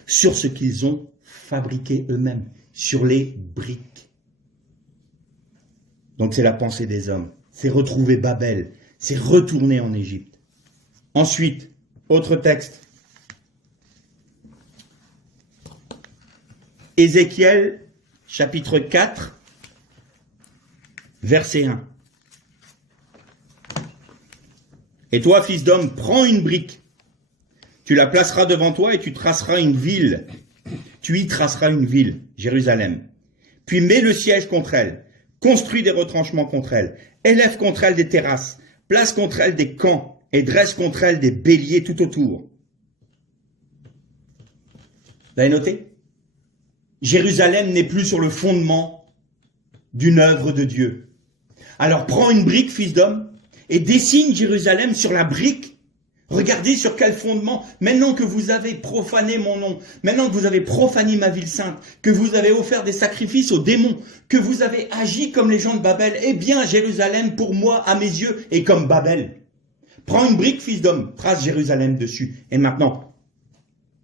Sur ce qu'ils ont fabriqué eux-mêmes. Sur les briques. Donc c'est la pensée des hommes. C'est retrouver Babel. C'est retourner en Égypte. Ensuite, autre texte. Ézéchiel, chapitre 4, verset 1. Et toi, fils d'homme, prends une brique. Tu la placeras devant toi et tu traceras une ville. Tu y traceras une ville, Jérusalem. Puis mets le siège contre elle. Construis des retranchements contre elle. Élève contre elle des terrasses. Place contre elle des camps. Et dresse contre elle des béliers tout autour. Vous avez noté? Jérusalem n'est plus sur le fondement d'une œuvre de Dieu. Alors prends une brique, fils d'homme, et dessine Jérusalem sur la brique. Regardez sur quel fondement, maintenant que vous avez profané mon nom, maintenant que vous avez profané ma ville sainte, que vous avez offert des sacrifices aux démons, que vous avez agi comme les gens de Babel, eh bien Jérusalem pour moi, à mes yeux, est comme Babel. Prends une brique, fils d'homme, trace Jérusalem dessus. Et maintenant,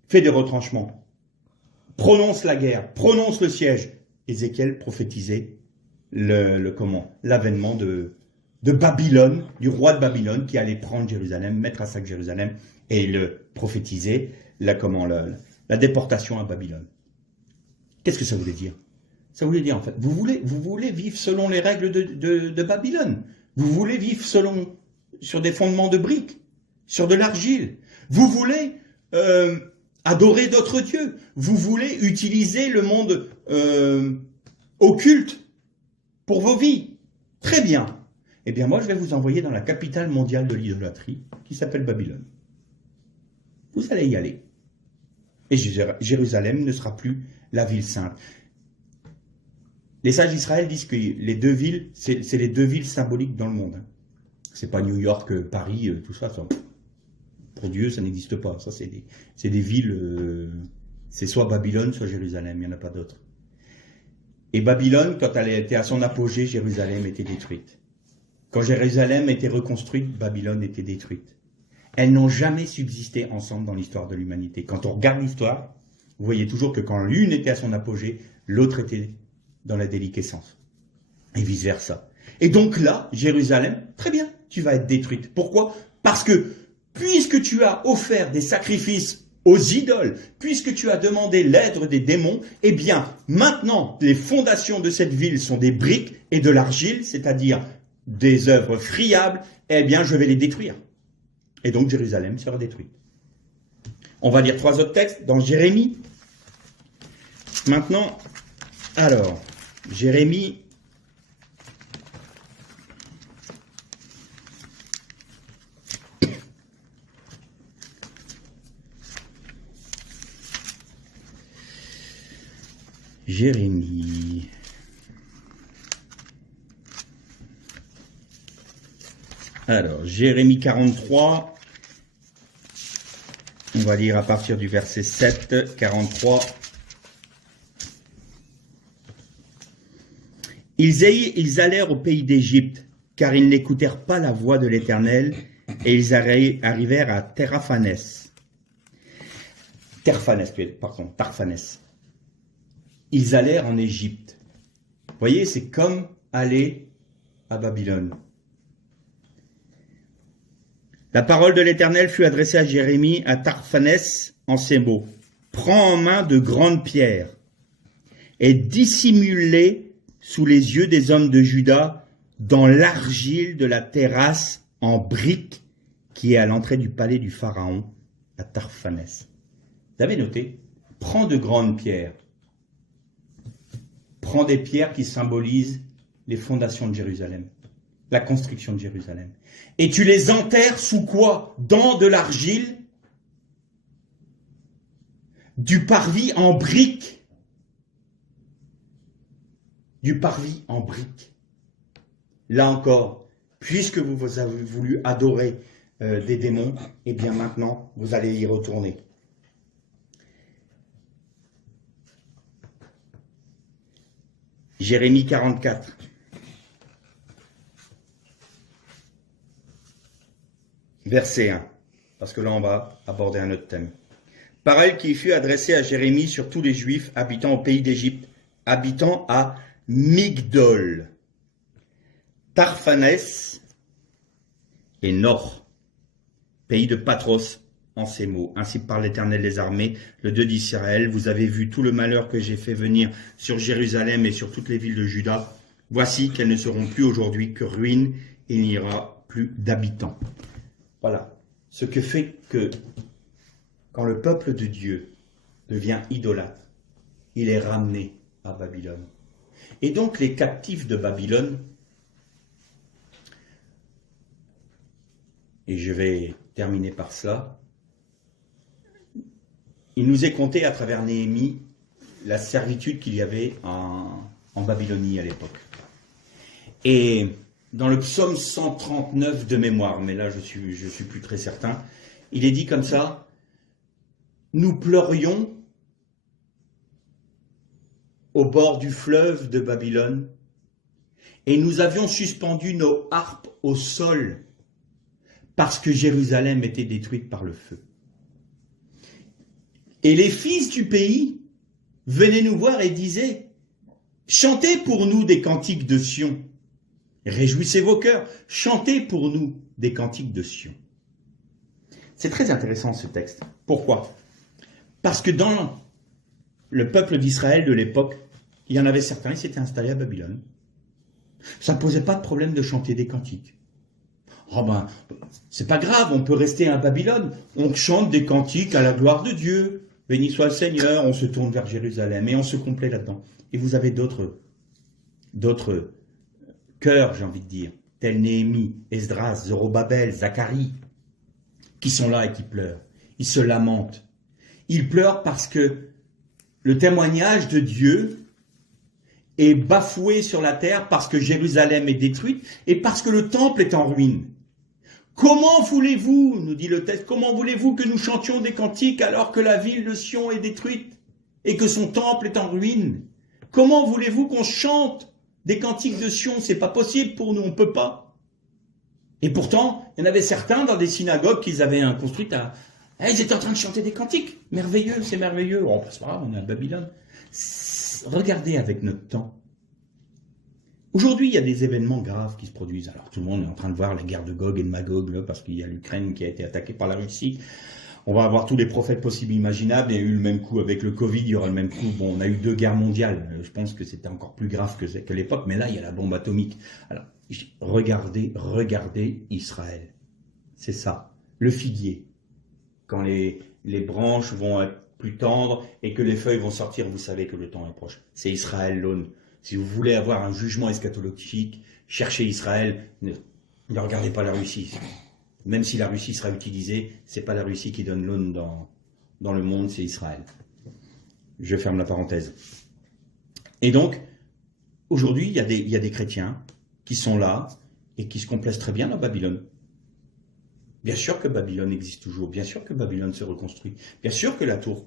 fais des retranchements. Prononce la guerre, prononce le siège. Ézéchiel prophétisait l'avènement de Babylone, du roi de Babylone qui allait prendre Jérusalem, mettre à sac Jérusalem, et le prophétiser la déportation à Babylone. Qu'est-ce que ça voulait dire? Ça voulait dire en fait, vous voulez vivre selon les règles de Babylone. Vous voulez vivre sur des fondements de briques, sur de l'argile. Vous voulez adorer d'autres dieux. Vous voulez utiliser le monde occulte pour vos vies. Très bien. Eh bien, moi, je vais vous envoyer dans la capitale mondiale de l'idolâtrie, qui s'appelle Babylone. Vous allez y aller. Et Jérusalem ne sera plus la ville sainte. Les sages d'Israël disent que les deux villes, c'est les deux villes symboliques dans le monde. C'est pas New York, Paris, tout ça. Pour Dieu, ça n'existe pas. Ça, c'est des villes, c'est soit Babylone, soit Jérusalem. Il n'y en a pas d'autres. Et Babylone, quand elle était à son apogée, Jérusalem était détruite. Quand Jérusalem était reconstruite, Babylone était détruite. Elles n'ont jamais subsisté ensemble dans l'histoire de l'humanité. Quand on regarde l'histoire, vous voyez toujours que quand l'une était à son apogée, l'autre était dans la déliquescence. Et vice-versa. Et donc là, Jérusalem, très bien, tu vas être détruite. Pourquoi? Parce que, puisque tu as offert des sacrifices aux idoles, puisque tu as demandé l'aide des démons, eh bien, maintenant, les fondations de cette ville sont des briques et de l'argile, c'est-à-dire des œuvres friables, eh bien, je vais les détruire. Et donc, Jérusalem sera détruite. On va lire 3 autres textes dans Jérémie. Maintenant, alors, Jérémie, Alors, Jérémie 43, on va lire à partir du verset 7, 43. Ils allèrent au pays d'Égypte, car ils n'écoutèrent pas la voix de l'Éternel, et ils arrivèrent à Tarphanès. Ils allèrent en Égypte. Vous voyez, c'est comme aller à Babylone. La parole de l'Éternel fut adressée à Jérémie à Tarphanès en ces mots. Prends en main de grandes pierres et dissimule-les sous les yeux des hommes de Juda dans l'argile de la terrasse en briques qui est à l'entrée du palais du Pharaon à Tarphanès. Vous avez noté? Prends de grandes pierres. Prends des pierres qui symbolisent les fondations de Jérusalem, la construction de Jérusalem. Et tu les enterres sous quoi? Dans de l'argile, du parvis en briques. Du parvis en briques. Là encore, puisque vous avez voulu adorer des démons, eh bien maintenant, vous allez y retourner. Jérémie 44. Verset 1, parce que là on va aborder un autre thème. Parole qui fut adressée à Jérémie sur tous les Juifs habitant au pays d'Égypte, habitant à Migdol, Tarphanès et Nor, pays de Patros, en ces mots. Ainsi parle l'Éternel des armées, le Dieu d'Israël. Vous avez vu tout le malheur que j'ai fait venir sur Jérusalem et sur toutes les villes de Juda. Voici qu'elles ne seront plus aujourd'hui que ruines, et il n'y aura plus d'habitants. Voilà. Ce que fait que quand le peuple de Dieu devient idolâtre, il est ramené à Babylone. Et donc les captifs de Babylone, et je vais terminer par cela, il nous est conté à travers Néhémie la servitude qu'il y avait en Babylonie à l'époque. Et dans le psaume 139 de mémoire, mais là je suis plus très certain, il est dit comme ça, nous pleurions au bord du fleuve de Babylone, et nous avions suspendu nos harpes au sol, parce que Jérusalem était détruite par le feu. Et les fils du pays venaient nous voir et disaient, chantez pour nous des cantiques de Sion, réjouissez vos cœurs, chantez pour nous des cantiques de Sion. C'est très intéressant ce texte. Pourquoi? Parce que dans le peuple d'Israël de l'époque, il y en avait certains, ils s'étaient installés à Babylone. Ça ne posait pas de problème de chanter des cantiques. Oh ben, c'est pas grave, on peut rester à Babylone. On chante des cantiques à la gloire de Dieu. Béni soit le Seigneur, on se tourne vers Jérusalem et on se complaît là-dedans. Et vous avez d'autres cœurs, j'ai envie de dire, tels Néhémie, Esdras, Zorobabel, Zacharie, qui sont là et qui pleurent. Ils se lamentent. Ils pleurent parce que le témoignage de Dieu est bafoué sur la terre, parce que Jérusalem est détruite et parce que le temple est en ruine. Comment voulez-vous, nous dit le texte, comment voulez-vous que nous chantions des cantiques alors que la ville de Sion est détruite et que son temple est en ruine? Comment voulez-vous qu'on chante des cantiques de Sion? C'est pas possible pour nous, on peut pas. Et pourtant, il y en avait certains dans des synagogues qu'ils avaient construites à... ils étaient en train de chanter des cantiques. Merveilleux, c'est merveilleux. Oh, c'est pas grave, on est à Babylone. Regardez avec notre temps. Aujourd'hui, il y a des événements graves qui se produisent. Alors, tout le monde est en train de voir la guerre de Gog et de Magog, là, parce qu'il y a l'Ukraine qui a été attaquée par la Russie. On va avoir tous les prophètes possibles et imaginables. Il y a eu le même coup avec le Covid, il y aura le même coup. Bon, on a eu 2 guerres mondiales. Je pense que c'était encore plus grave que l'époque. Mais là, il y a la bombe atomique. Alors, regardez Israël. C'est ça. Le figuier. Quand les branches vont être plus tendres et que les feuilles vont sortir, vous savez que le temps est proche. C'est Israël l'aune. Si vous voulez avoir un jugement eschatologique, cherchez Israël, ne regardez pas la Russie. Même si la Russie sera utilisée, c'est pas la Russie qui donne l'aune dans le monde, c'est Israël. Je ferme la parenthèse. Et donc, aujourd'hui, il y a des chrétiens qui sont là et qui se complaisent très bien dans Babylone. Bien sûr que Babylone existe toujours, bien sûr que Babylone se reconstruit, bien sûr que la tour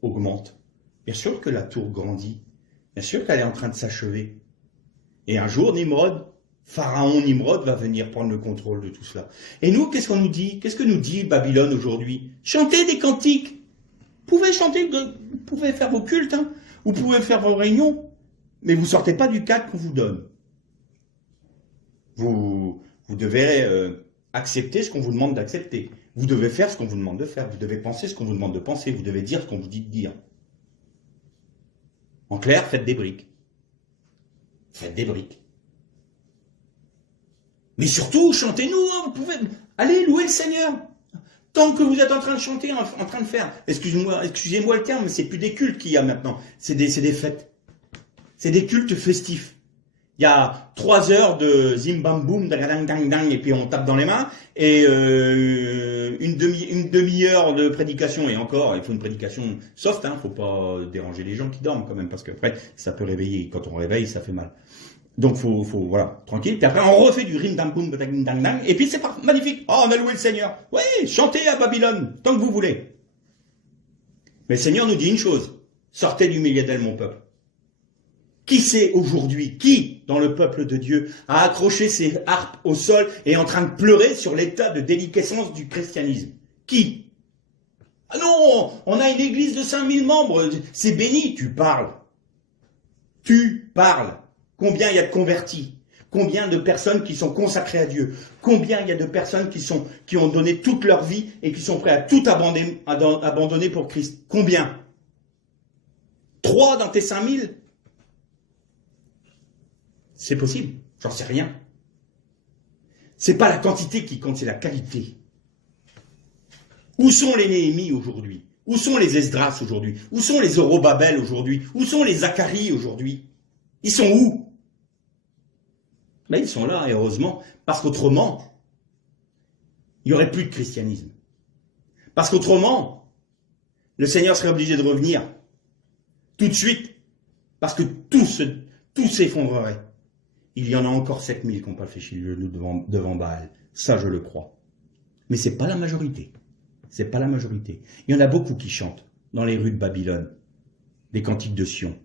augmente, bien sûr que la tour grandit, bien sûr qu'elle est en train de s'achever. Et un jour, Pharaon Nimrod va venir prendre le contrôle de tout cela. Et nous, qu'est-ce qu'on nous dit? Qu'est-ce que nous dit Babylone aujourd'hui? Chantez des cantiques. Vous pouvez chanter, vous pouvez faire vos cultes, hein, vous pouvez faire vos réunions, mais vous ne sortez pas du cadre qu'on vous donne. Vous devez accepter ce qu'on vous demande d'accepter. Vous devez faire ce qu'on vous demande de faire. Vous devez penser ce qu'on vous demande de penser. Vous devez dire ce qu'on vous dit de dire. En clair, faites des briques. Faites des briques. Mais surtout, chantez-nous, hein, vous pouvez... Allez, louer le Seigneur. Tant que vous êtes en train de chanter, en train de faire... Excusez-moi le terme, mais c'est plus des cultes qu'il y a maintenant. C'est des fêtes. C'est des cultes festifs. Il y a 3 heures de zim bam boum, dang dang dang, et puis on tape dans les mains, et une demi-heure de prédication, et encore, il faut une prédication soft, hein, faut pas déranger les gens qui dorment quand même, parce qu'après, ça peut réveiller, quand on réveille, ça fait mal. Donc faut voilà, tranquille, puis après on refait du rim dam boum, dang dang dang, et puis c'est magnifique, oh on a loué le Seigneur, oui, chantez à Babylone, tant que vous voulez. Mais le Seigneur nous dit une chose, sortez du milieu d'elle mon peuple. Qui c'est aujourd'hui, qui, dans le peuple de Dieu, a accroché ses harpes au sol et est en train de pleurer sur l'état de déliquescence du christianisme? Qui? Ah non, on a une église de 5000 membres, c'est béni, tu parles. Tu parles. Combien il y a de convertis? Combien de personnes qui sont consacrées à Dieu? Combien il y a de personnes qui ont donné toute leur vie et qui sont prêts à tout abandonner pour Christ? Combien? 3 dans tes 5000? C'est possible, j'en sais rien. C'est pas la quantité qui compte, c'est la qualité. Où sont les Néhémie aujourd'hui? Où sont les Esdras aujourd'hui? Où sont les Zorobabel aujourd'hui? Où sont les Zacharie aujourd'hui? Ils sont où? Ben, ils sont là, et heureusement, parce qu'autrement, il n'y aurait plus de christianisme. Parce qu'autrement, le Seigneur serait obligé de revenir tout de suite, parce que tout s'effondrerait. Il y en a encore 7000 qui n'ont pas fléchi le genou devant Baal. Ça, je le crois. Mais ce n'est pas la majorité. C'est pas la majorité. Il y en a beaucoup qui chantent dans les rues de Babylone, des cantiques de Sion,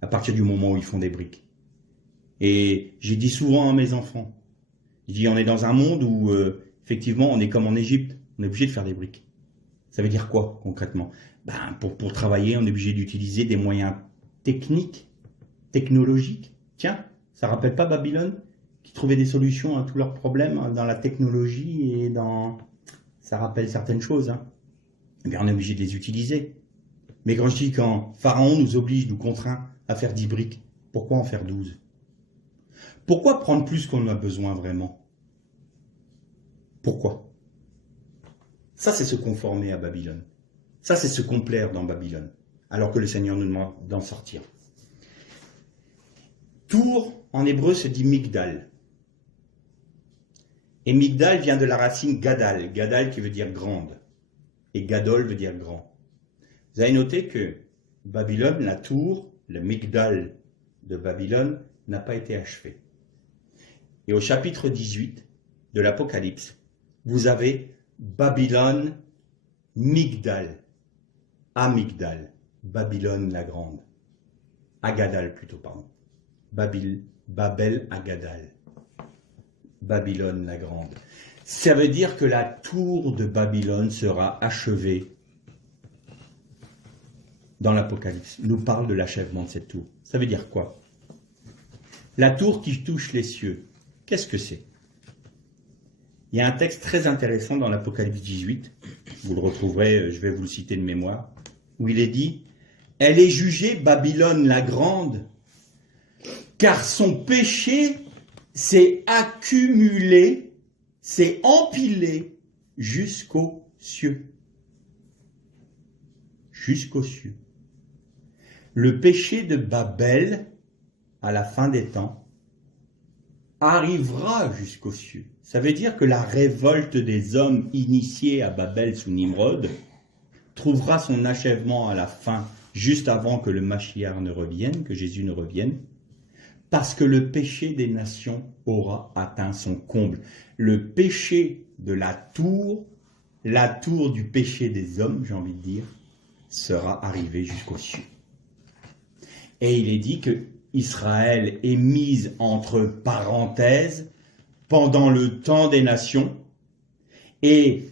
à partir du moment où ils font des briques. Et j'ai dit souvent à mes enfants, je dis on est dans un monde où, effectivement, on est comme en Égypte, on est obligé de faire des briques. Ça veut dire quoi, concrètement? Pour travailler, on est obligé d'utiliser des moyens techniques, technologiques. Tiens, ça rappelle pas Babylone, qui trouvait des solutions à tous leurs problèmes dans la technologie et dans... Ça rappelle certaines choses. Hein. Eh bien, on est obligé de les utiliser. Mais quand je dis quand Pharaon nous oblige, nous contraint à faire 10 briques, pourquoi en faire 12? Pourquoi prendre plus qu'on a besoin vraiment? Pourquoi? Ça, c'est se conformer à Babylone. Ça, c'est se complaire dans Babylone, alors que le Seigneur nous demande d'en sortir. Tour, en hébreu, se dit Migdal. Et Migdal vient de la racine Gadal. Gadal qui veut dire grande. Et Gadol veut dire grand. Vous avez noté que Babylone, la tour, le Migdal de Babylone, n'a pas été achevée. Et au chapitre 18 de l'Apocalypse, vous avez Babylone, Migdal, Amygdal, Babylone la grande. Agadal plutôt, pardon. Babel Agadal. Babylone la grande. Ça veut dire que la tour de Babylone sera achevée dans l'Apocalypse. Il nous parle de l'achèvement de cette tour. Ça veut dire quoi? La tour qui touche les cieux, qu'est-ce que c'est? Il y a un texte très intéressant dans l'Apocalypse 18, vous le retrouverez, je vais vous le citer de mémoire, où il est dit « Elle est jugée, Babylone la grande, car son péché s'est accumulé, s'est empilé jusqu'aux cieux. » Jusqu'aux cieux. Le péché de Babel, à la fin des temps, arrivera jusqu'aux cieux. Ça veut dire que la révolte des hommes initiés à Babel sous Nimrod trouvera son achèvement à la fin, juste avant que le Mashiach ne revienne, que Jésus ne revienne, parce que le péché des nations aura atteint son comble. Le péché de la tour du péché des hommes, j'ai envie de dire, sera arrivé jusqu'aux cieux. Et il est dit que Israël est mise entre parenthèses pendant le temps des nations, et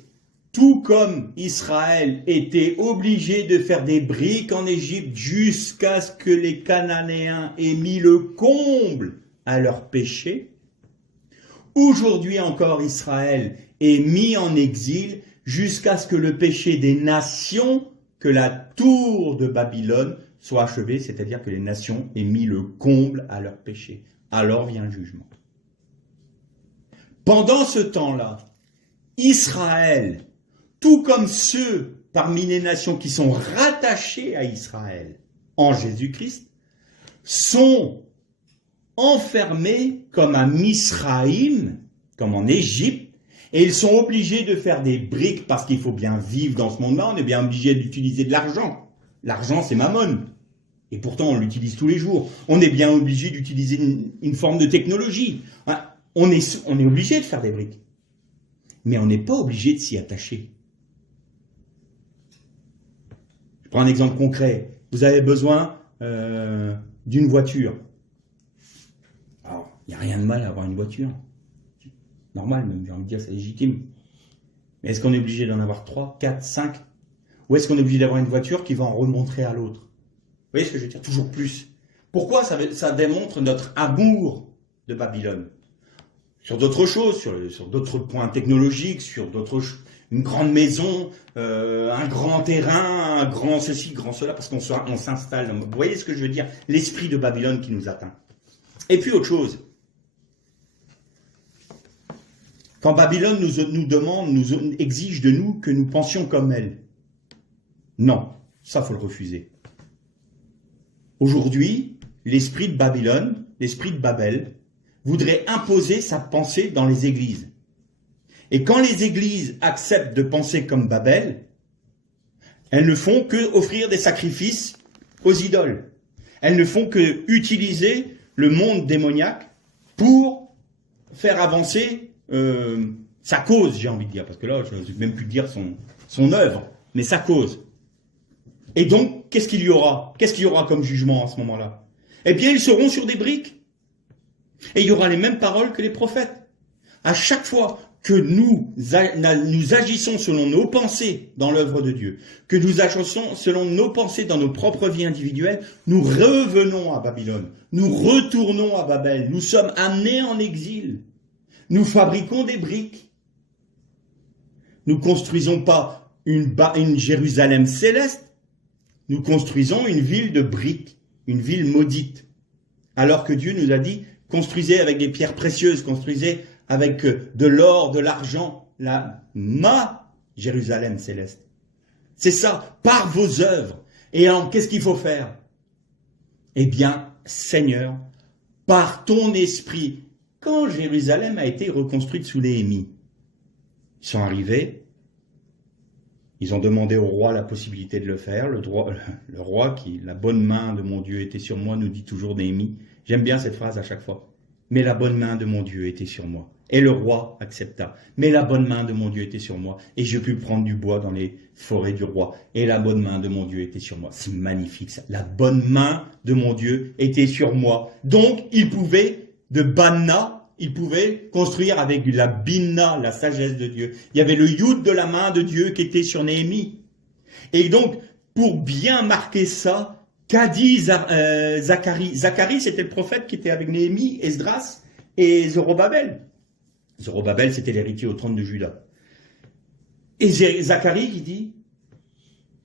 tout comme Israël était obligé de faire des briques en Égypte jusqu'à ce que les Cananéens aient mis le comble à leur péché, aujourd'hui encore Israël est mis en exil jusqu'à ce que le péché des nations, que la tour de Babylone soit achevée, c'est-à-dire que les nations aient mis le comble à leur péché. Alors vient le jugement. Pendant ce temps-là, Israël, tout comme ceux parmi les nations qui sont rattachés à Israël en Jésus-Christ, sont enfermés comme à Misraïm, comme en Égypte, et ils sont obligés de faire des briques parce qu'il faut bien vivre dans ce monde-là, on est bien obligé d'utiliser de l'argent. L'argent, c'est mammon. Et pourtant, on l'utilise tous les jours. On est bien obligé d'utiliser une forme de technologie. On est obligé de faire des briques. Mais on n'est pas obligé de s'y attacher. Je prends un exemple concret. Vous avez besoin d'une voiture. Alors, il n'y a rien de mal à avoir une voiture. Normal, même, j'ai envie de dire, c'est légitime. Mais est-ce qu'on est obligé d'en avoir 3, 4, 5? Ou est-ce qu'on est obligé d'avoir une voiture qui va en remontrer à l'autre? Vous voyez ce que je veux dire? Toujours plus. Pourquoi? Ça démontre notre amour de Babylone. Sur d'autres choses, sur d'autres points technologiques, sur une grande maison, un grand terrain, un grand ceci, grand cela, parce qu'on s'installe. Vous voyez ce que je veux dire? L'esprit de Babylone qui nous atteint. Et puis autre chose. Quand Babylone nous demande, nous exige de nous que nous pensions comme elle. Non, ça faut le refuser. Aujourd'hui, l'esprit de Babylone, l'esprit de Babel, voudrait imposer sa pensée dans les églises. Et quand les églises acceptent de penser comme Babel, elles ne font que offrir des sacrifices aux idoles. Elles ne font que utiliser le monde démoniaque pour faire avancer sa cause, j'ai envie de dire, parce que là, je ne sais même plus dire son œuvre, mais sa cause. Et donc, qu'est-ce qu'il y aura? Qu'est-ce qu'il y aura comme jugement à ce moment-là? Eh bien, ils seront sur des briques. Et il y aura les mêmes paroles que les prophètes. À chaque fois que nous agissons selon nos pensées dans l'œuvre de Dieu, que nous agissons selon nos pensées dans nos propres vies individuelles, nous revenons à Babylone, nous retournons à Babel, nous sommes amenés en exil, nous fabriquons des briques. Nous ne construisons pas une Jérusalem céleste, nous construisons une ville de briques, une ville maudite. Alors que Dieu nous a dit, construisez avec des pierres précieuses, construisez avec de l'or, de l'argent, ma Jérusalem céleste. C'est ça, par vos œuvres. Et alors, qu'est-ce qu'il faut faire? Eh bien, Seigneur, par ton esprit, quand Jérusalem a été reconstruite sous Néhémie, ils sont arrivés, ils ont demandé au roi la possibilité de le faire. Le roi, la bonne main de mon Dieu était sur moi, nous dit toujours Néhémie. J'aime bien cette phrase à chaque fois. Mais la bonne main de mon Dieu était sur moi. Et le roi accepta. Mais la bonne main de mon Dieu était sur moi. Et je pus prendre du bois dans les forêts du roi. Et la bonne main de mon Dieu était sur moi. C'est magnifique ça. La bonne main de mon Dieu était sur moi. Donc, il pouvait, de Banna, il pouvait construire avec la Binna, la sagesse de Dieu. Il y avait le Yud de la main de Dieu qui était sur Néhémie. Et donc, pour bien marquer ça, qu'a dit Zacharie? Zacharie, c'était le prophète qui était avec Néhémie, Esdras et Zorobabel. Zorobabel, c'était l'héritier au trône de Juda. Et Zacharie qui dit,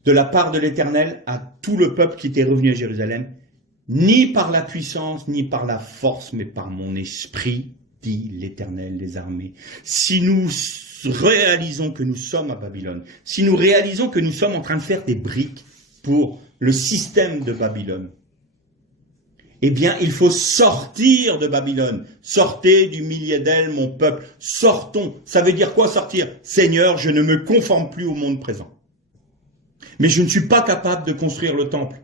de la part de l'Éternel à tout le peuple qui était revenu à Jérusalem, ni par la puissance, ni par la force, mais par mon esprit, dit l'Éternel des armées. Si nous réalisons que nous sommes à Babylone, si nous réalisons que nous sommes en train de faire des briques pour le système de Babylone, eh bien, il faut sortir de Babylone. Sortez du milieu d'elle, mon peuple. Sortons. Ça veut dire quoi sortir? Seigneur, je ne me conforme plus au monde présent. Mais je ne suis pas capable de construire le temple.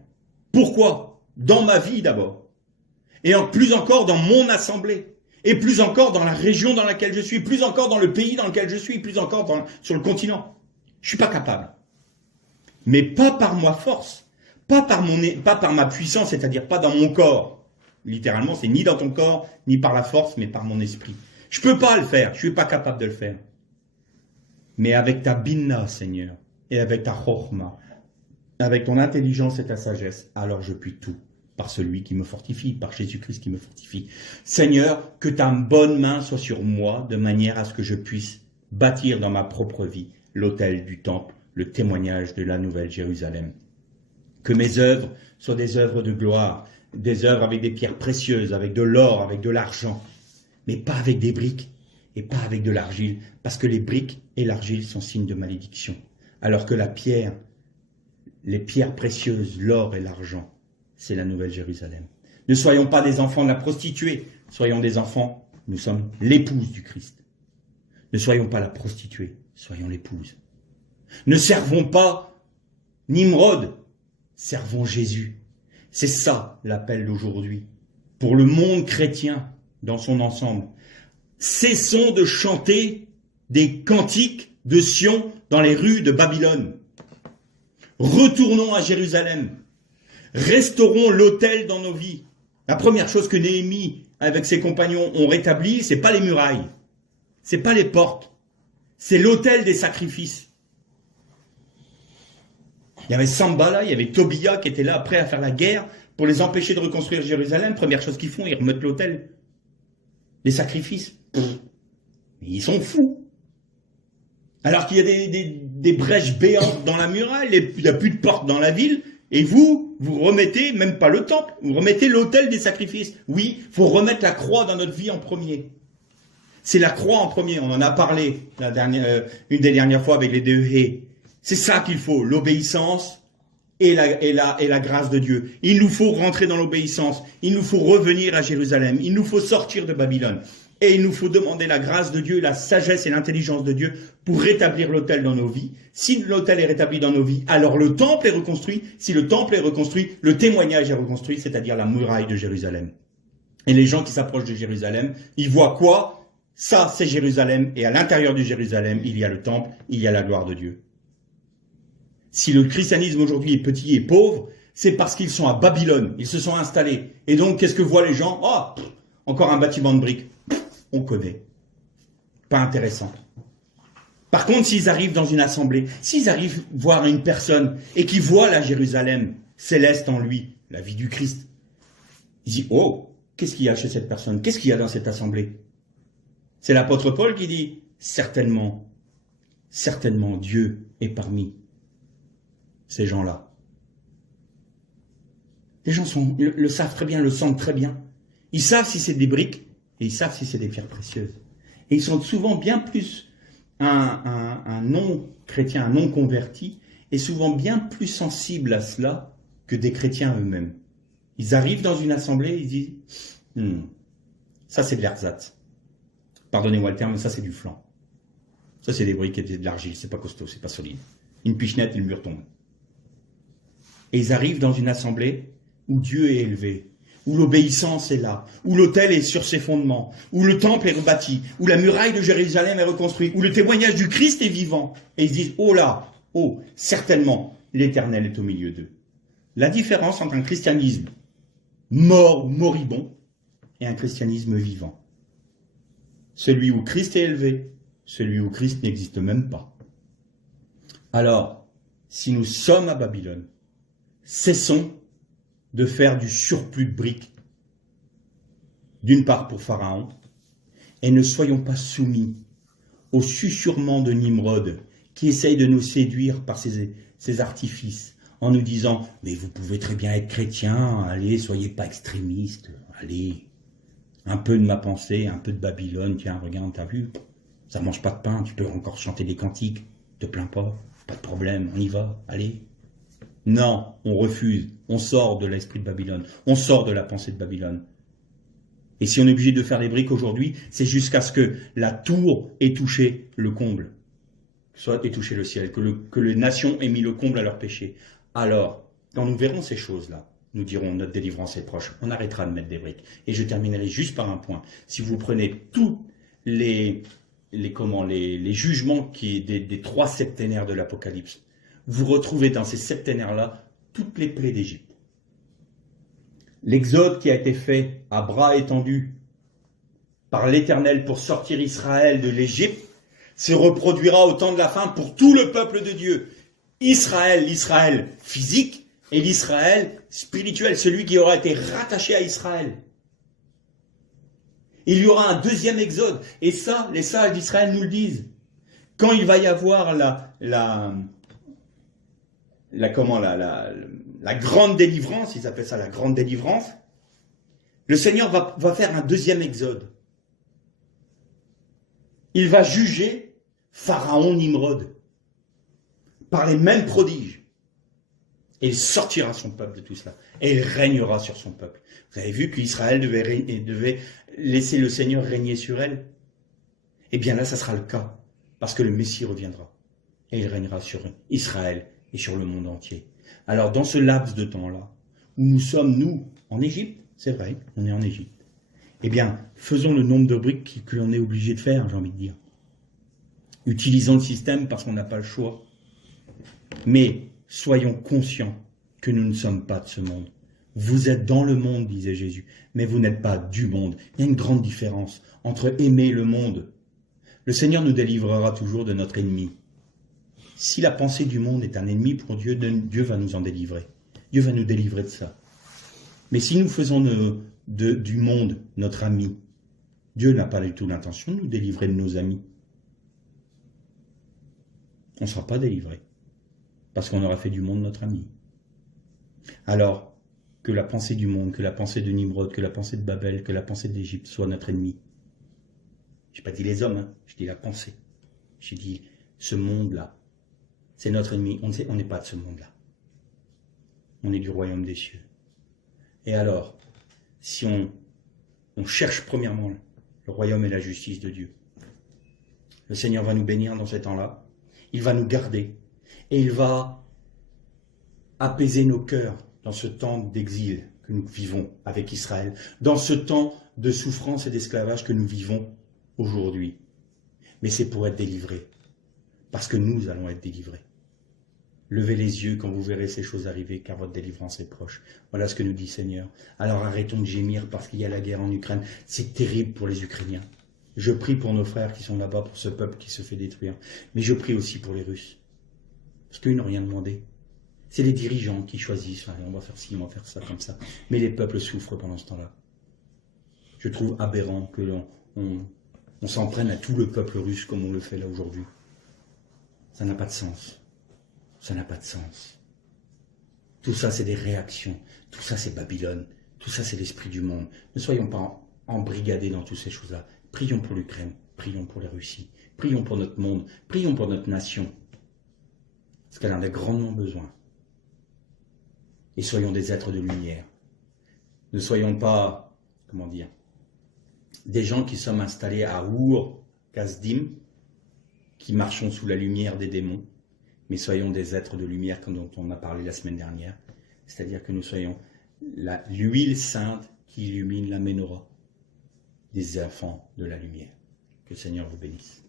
Pourquoi? Dans ma vie d'abord. Et plus encore dans mon assemblée. Et plus encore dans la région dans laquelle je suis. Plus encore dans le pays dans lequel je suis. Plus encore sur le continent. Je ne suis pas capable. Mais pas par ma force. Pas par ma puissance, c'est-à-dire pas dans mon corps. Littéralement, c'est ni dans ton corps, ni par la force, mais par mon esprit. Je ne peux pas le faire, je ne suis pas capable de le faire. Mais avec ta binna, Seigneur, et avec ta chorma, avec ton intelligence et ta sagesse, alors je puis tout, par celui qui me fortifie, par Jésus-Christ qui me fortifie. Seigneur, que ta bonne main soit sur moi, de manière à ce que je puisse bâtir dans ma propre vie l'autel du temple, le témoignage de la nouvelle Jérusalem. Que mes œuvres soient des œuvres de gloire, des œuvres avec des pierres précieuses, avec de l'or, avec de l'argent, mais pas avec des briques et pas avec de l'argile, parce que les briques et l'argile sont signes de malédiction, alors que la pierre, les pierres précieuses, l'or et l'argent, c'est la nouvelle Jérusalem. Ne soyons pas des enfants de la prostituée, soyons des enfants, nous sommes l'épouse du Christ. Ne soyons pas la prostituée, soyons l'épouse. Ne servons pas Nimrod, servons Jésus. C'est ça l'appel d'aujourd'hui. Pour le monde chrétien dans son ensemble. Cessons de chanter des cantiques de Sion dans les rues de Babylone. Retournons à Jérusalem. Restaurons l'autel dans nos vies. La première chose que Néhémie, avec ses compagnons, ont rétabli, c'est pas les murailles. C'est pas les portes. C'est l'autel des sacrifices. Il y avait Sanballat, il y avait Tobia qui étaient là prêts à faire la guerre pour les empêcher de reconstruire Jérusalem. Première chose qu'ils font, ils remettent l'autel. Les sacrifices. Ils sont fous. Alors qu'il y a des brèches béantes dans la muraille, il n'y a plus de porte dans la ville, et vous remettez, même pas le temple, vous remettez l'autel des sacrifices. Oui, il faut remettre la croix dans notre vie en premier. C'est la croix en premier, on en a parlé une des dernières fois avec les deux haies. C'est ça qu'il faut, l'obéissance et la grâce de Dieu. Il nous faut rentrer dans l'obéissance. Il nous faut revenir à Jérusalem. Il nous faut sortir de Babylone. Et il nous faut demander la grâce de Dieu, la sagesse et l'intelligence de Dieu pour rétablir l'autel dans nos vies. Si l'autel est rétabli dans nos vies, alors le temple est reconstruit. Si le temple est reconstruit, le témoignage est reconstruit, c'est-à-dire la muraille de Jérusalem. Et les gens qui s'approchent de Jérusalem, ils voient quoi? Ça, c'est Jérusalem. Et à l'intérieur du Jérusalem, il y a le temple, il y a la gloire de Dieu. Si le christianisme aujourd'hui est petit et pauvre, c'est parce qu'ils sont à Babylone. Ils se sont installés. Et donc, qu'est-ce que voient les gens? Oh, encore un bâtiment de briques. On connaît. Pas intéressant. Par contre, s'ils arrivent dans une assemblée, s'ils arrivent voir une personne et qu'ils voient la Jérusalem céleste en lui, la vie du Christ, ils disent, oh, qu'est-ce qu'il y a chez cette personne? Qu'est-ce qu'il y a dans cette assemblée? C'est l'apôtre Paul qui dit, certainement, certainement, Dieu est parmi ces gens-là. Les gens le savent très bien, le sentent très bien. Ils savent si c'est des briques et ils savent si c'est des pierres précieuses. Et ils sont souvent bien plus un non-chrétien, un non-converti, est souvent bien plus sensible à cela que des chrétiens eux-mêmes. Ils arrivent dans une assemblée, ils disent ça c'est de l'ersatz. Pardonnez-moi le terme, mais ça c'est du flan. Ça c'est des briques et de l'argile, c'est pas costaud, c'est pas solide. Une pichenette et le mur tombe. Et ils arrivent dans une assemblée où Dieu est élevé, où l'obéissance est là, où l'autel est sur ses fondements, où le temple est rebâti, où la muraille de Jérusalem est reconstruite, où le témoignage du Christ est vivant. Et ils se disent, oh là, oh, certainement, l'Éternel est au milieu d'eux. La différence entre un christianisme mort ou moribond et un christianisme vivant. Celui où Christ est élevé, celui où Christ n'existe même pas. Alors, si nous sommes à Babylone, cessons de faire du surplus de briques, d'une part pour Pharaon, et ne soyons pas soumis au susurrement de Nimrod, qui essaye de nous séduire par ses artifices, en nous disant « Mais vous pouvez très bien être chrétien, allez, soyez pas extrémistes, allez, un peu de ma pensée, un peu de Babylone, tiens, regarde, t'as vu, ça mange pas de pain, tu peux encore chanter des cantiques, te plains pas, pas de problème, on y va, allez. » Non, on refuse, on sort de l'esprit de Babylone, on sort de la pensée de Babylone. Et si on est obligé de faire des briques aujourd'hui, c'est jusqu'à ce que la tour ait touché le comble, soit ait touché le ciel, que les nations aient mis le comble à leur péché. Alors, quand nous verrons ces choses-là, nous dirons notre délivrance est proche, on arrêtera de mettre des briques. Et je terminerai juste par un point. Si vous prenez tous les jugements des 3 septénaires de l'Apocalypse, vous retrouvez dans ces septénaires-là toutes les plaies d'Égypte. L'exode qui a été fait à bras étendus par l'Éternel pour sortir Israël de l'Égypte se reproduira au temps de la fin pour tout le peuple de Dieu. Israël, l'Israël physique et l'Israël spirituel, celui qui aura été rattaché à Israël. Il y aura un deuxième exode. Et ça, les sages d'Israël nous le disent. Quand il va y avoir la grande délivrance, ils appellent ça la grande délivrance, le Seigneur va faire un deuxième exode. Il va juger Pharaon Nimrod par les mêmes prodiges. Et il sortira son peuple de tout cela. Et il régnera sur son peuple. Vous avez vu qu'Israël devait laisser le Seigneur régner sur elle? Eh bien là, ça sera le cas. Parce que le Messie reviendra. Et il régnera sur Israël et sur le monde entier. Alors, dans ce laps de temps-là, où nous sommes, nous, en Égypte, c'est vrai, on est en Égypte, eh bien, faisons le nombre de briques que l'on est obligé de faire, j'ai envie de dire. Utilisons le système parce qu'on n'a pas le choix. Mais soyons conscients que nous ne sommes pas de ce monde. Vous êtes dans le monde, disait Jésus, mais vous n'êtes pas du monde. Il y a une grande différence entre aimer le monde. Le Seigneur nous délivrera toujours de notre ennemi. Si la pensée du monde est un ennemi pour Dieu, Dieu va nous en délivrer. Dieu va nous délivrer de ça. Mais si nous faisons du monde notre ami, Dieu n'a pas du tout l'intention de nous délivrer de nos amis. On ne sera pas délivré. Parce qu'on aura fait du monde notre ami. Alors, que la pensée du monde, que la pensée de Nimrod, que la pensée de Babel, que la pensée d'Égypte soit notre ennemi. Je n'ai pas dit les hommes, hein, je dis la pensée. J'ai dit ce monde-là, c'est notre ennemi. On n'est pas de ce monde-là. On est du royaume des cieux. Et alors, si on cherche premièrement le royaume et la justice de Dieu. Le Seigneur va nous bénir dans ces temps-là. Il va nous garder. Et il va apaiser nos cœurs dans ce temps d'exil que nous vivons avec Israël, dans ce temps de souffrance et d'esclavage que nous vivons aujourd'hui. Mais c'est pour être délivrés, parce que nous allons être délivrés. Levez les yeux quand vous verrez ces choses arriver, car votre délivrance est proche. Voilà ce que nous dit Seigneur. Alors arrêtons de gémir parce qu'il y a la guerre en Ukraine. C'est terrible pour les Ukrainiens. Je prie pour nos frères qui sont là-bas, pour ce peuple qui se fait détruire. Mais je prie aussi pour les Russes. Parce qu'ils n'ont rien demandé. C'est les dirigeants qui choisissent. Allez, on va faire ci, on va faire ça, comme ça. Mais les peuples souffrent pendant ce temps-là. Je trouve aberrant que on s'en prenne à tout le peuple russe comme on le fait là aujourd'hui. Ça n'a pas de sens. Ça n'a pas de sens. Tout ça, c'est des réactions. Tout ça, c'est Babylone. Tout ça, c'est l'esprit du monde. Ne soyons pas embrigadés dans toutes ces choses-là. Prions pour l'Ukraine. Prions pour la Russie. Prions pour notre monde. Prions pour notre nation. Parce qu'elle en a grandement besoin. Et soyons des êtres de lumière. Ne soyons pas, comment dire, des gens qui sommes installés à Our, Kasdim, qui marchons sous la lumière des démons, mais soyons des êtres de lumière comme dont on a parlé la semaine dernière. C'est-à-dire que nous soyons l'huile sainte qui illumine la menorah des enfants de la lumière. Que le Seigneur vous bénisse.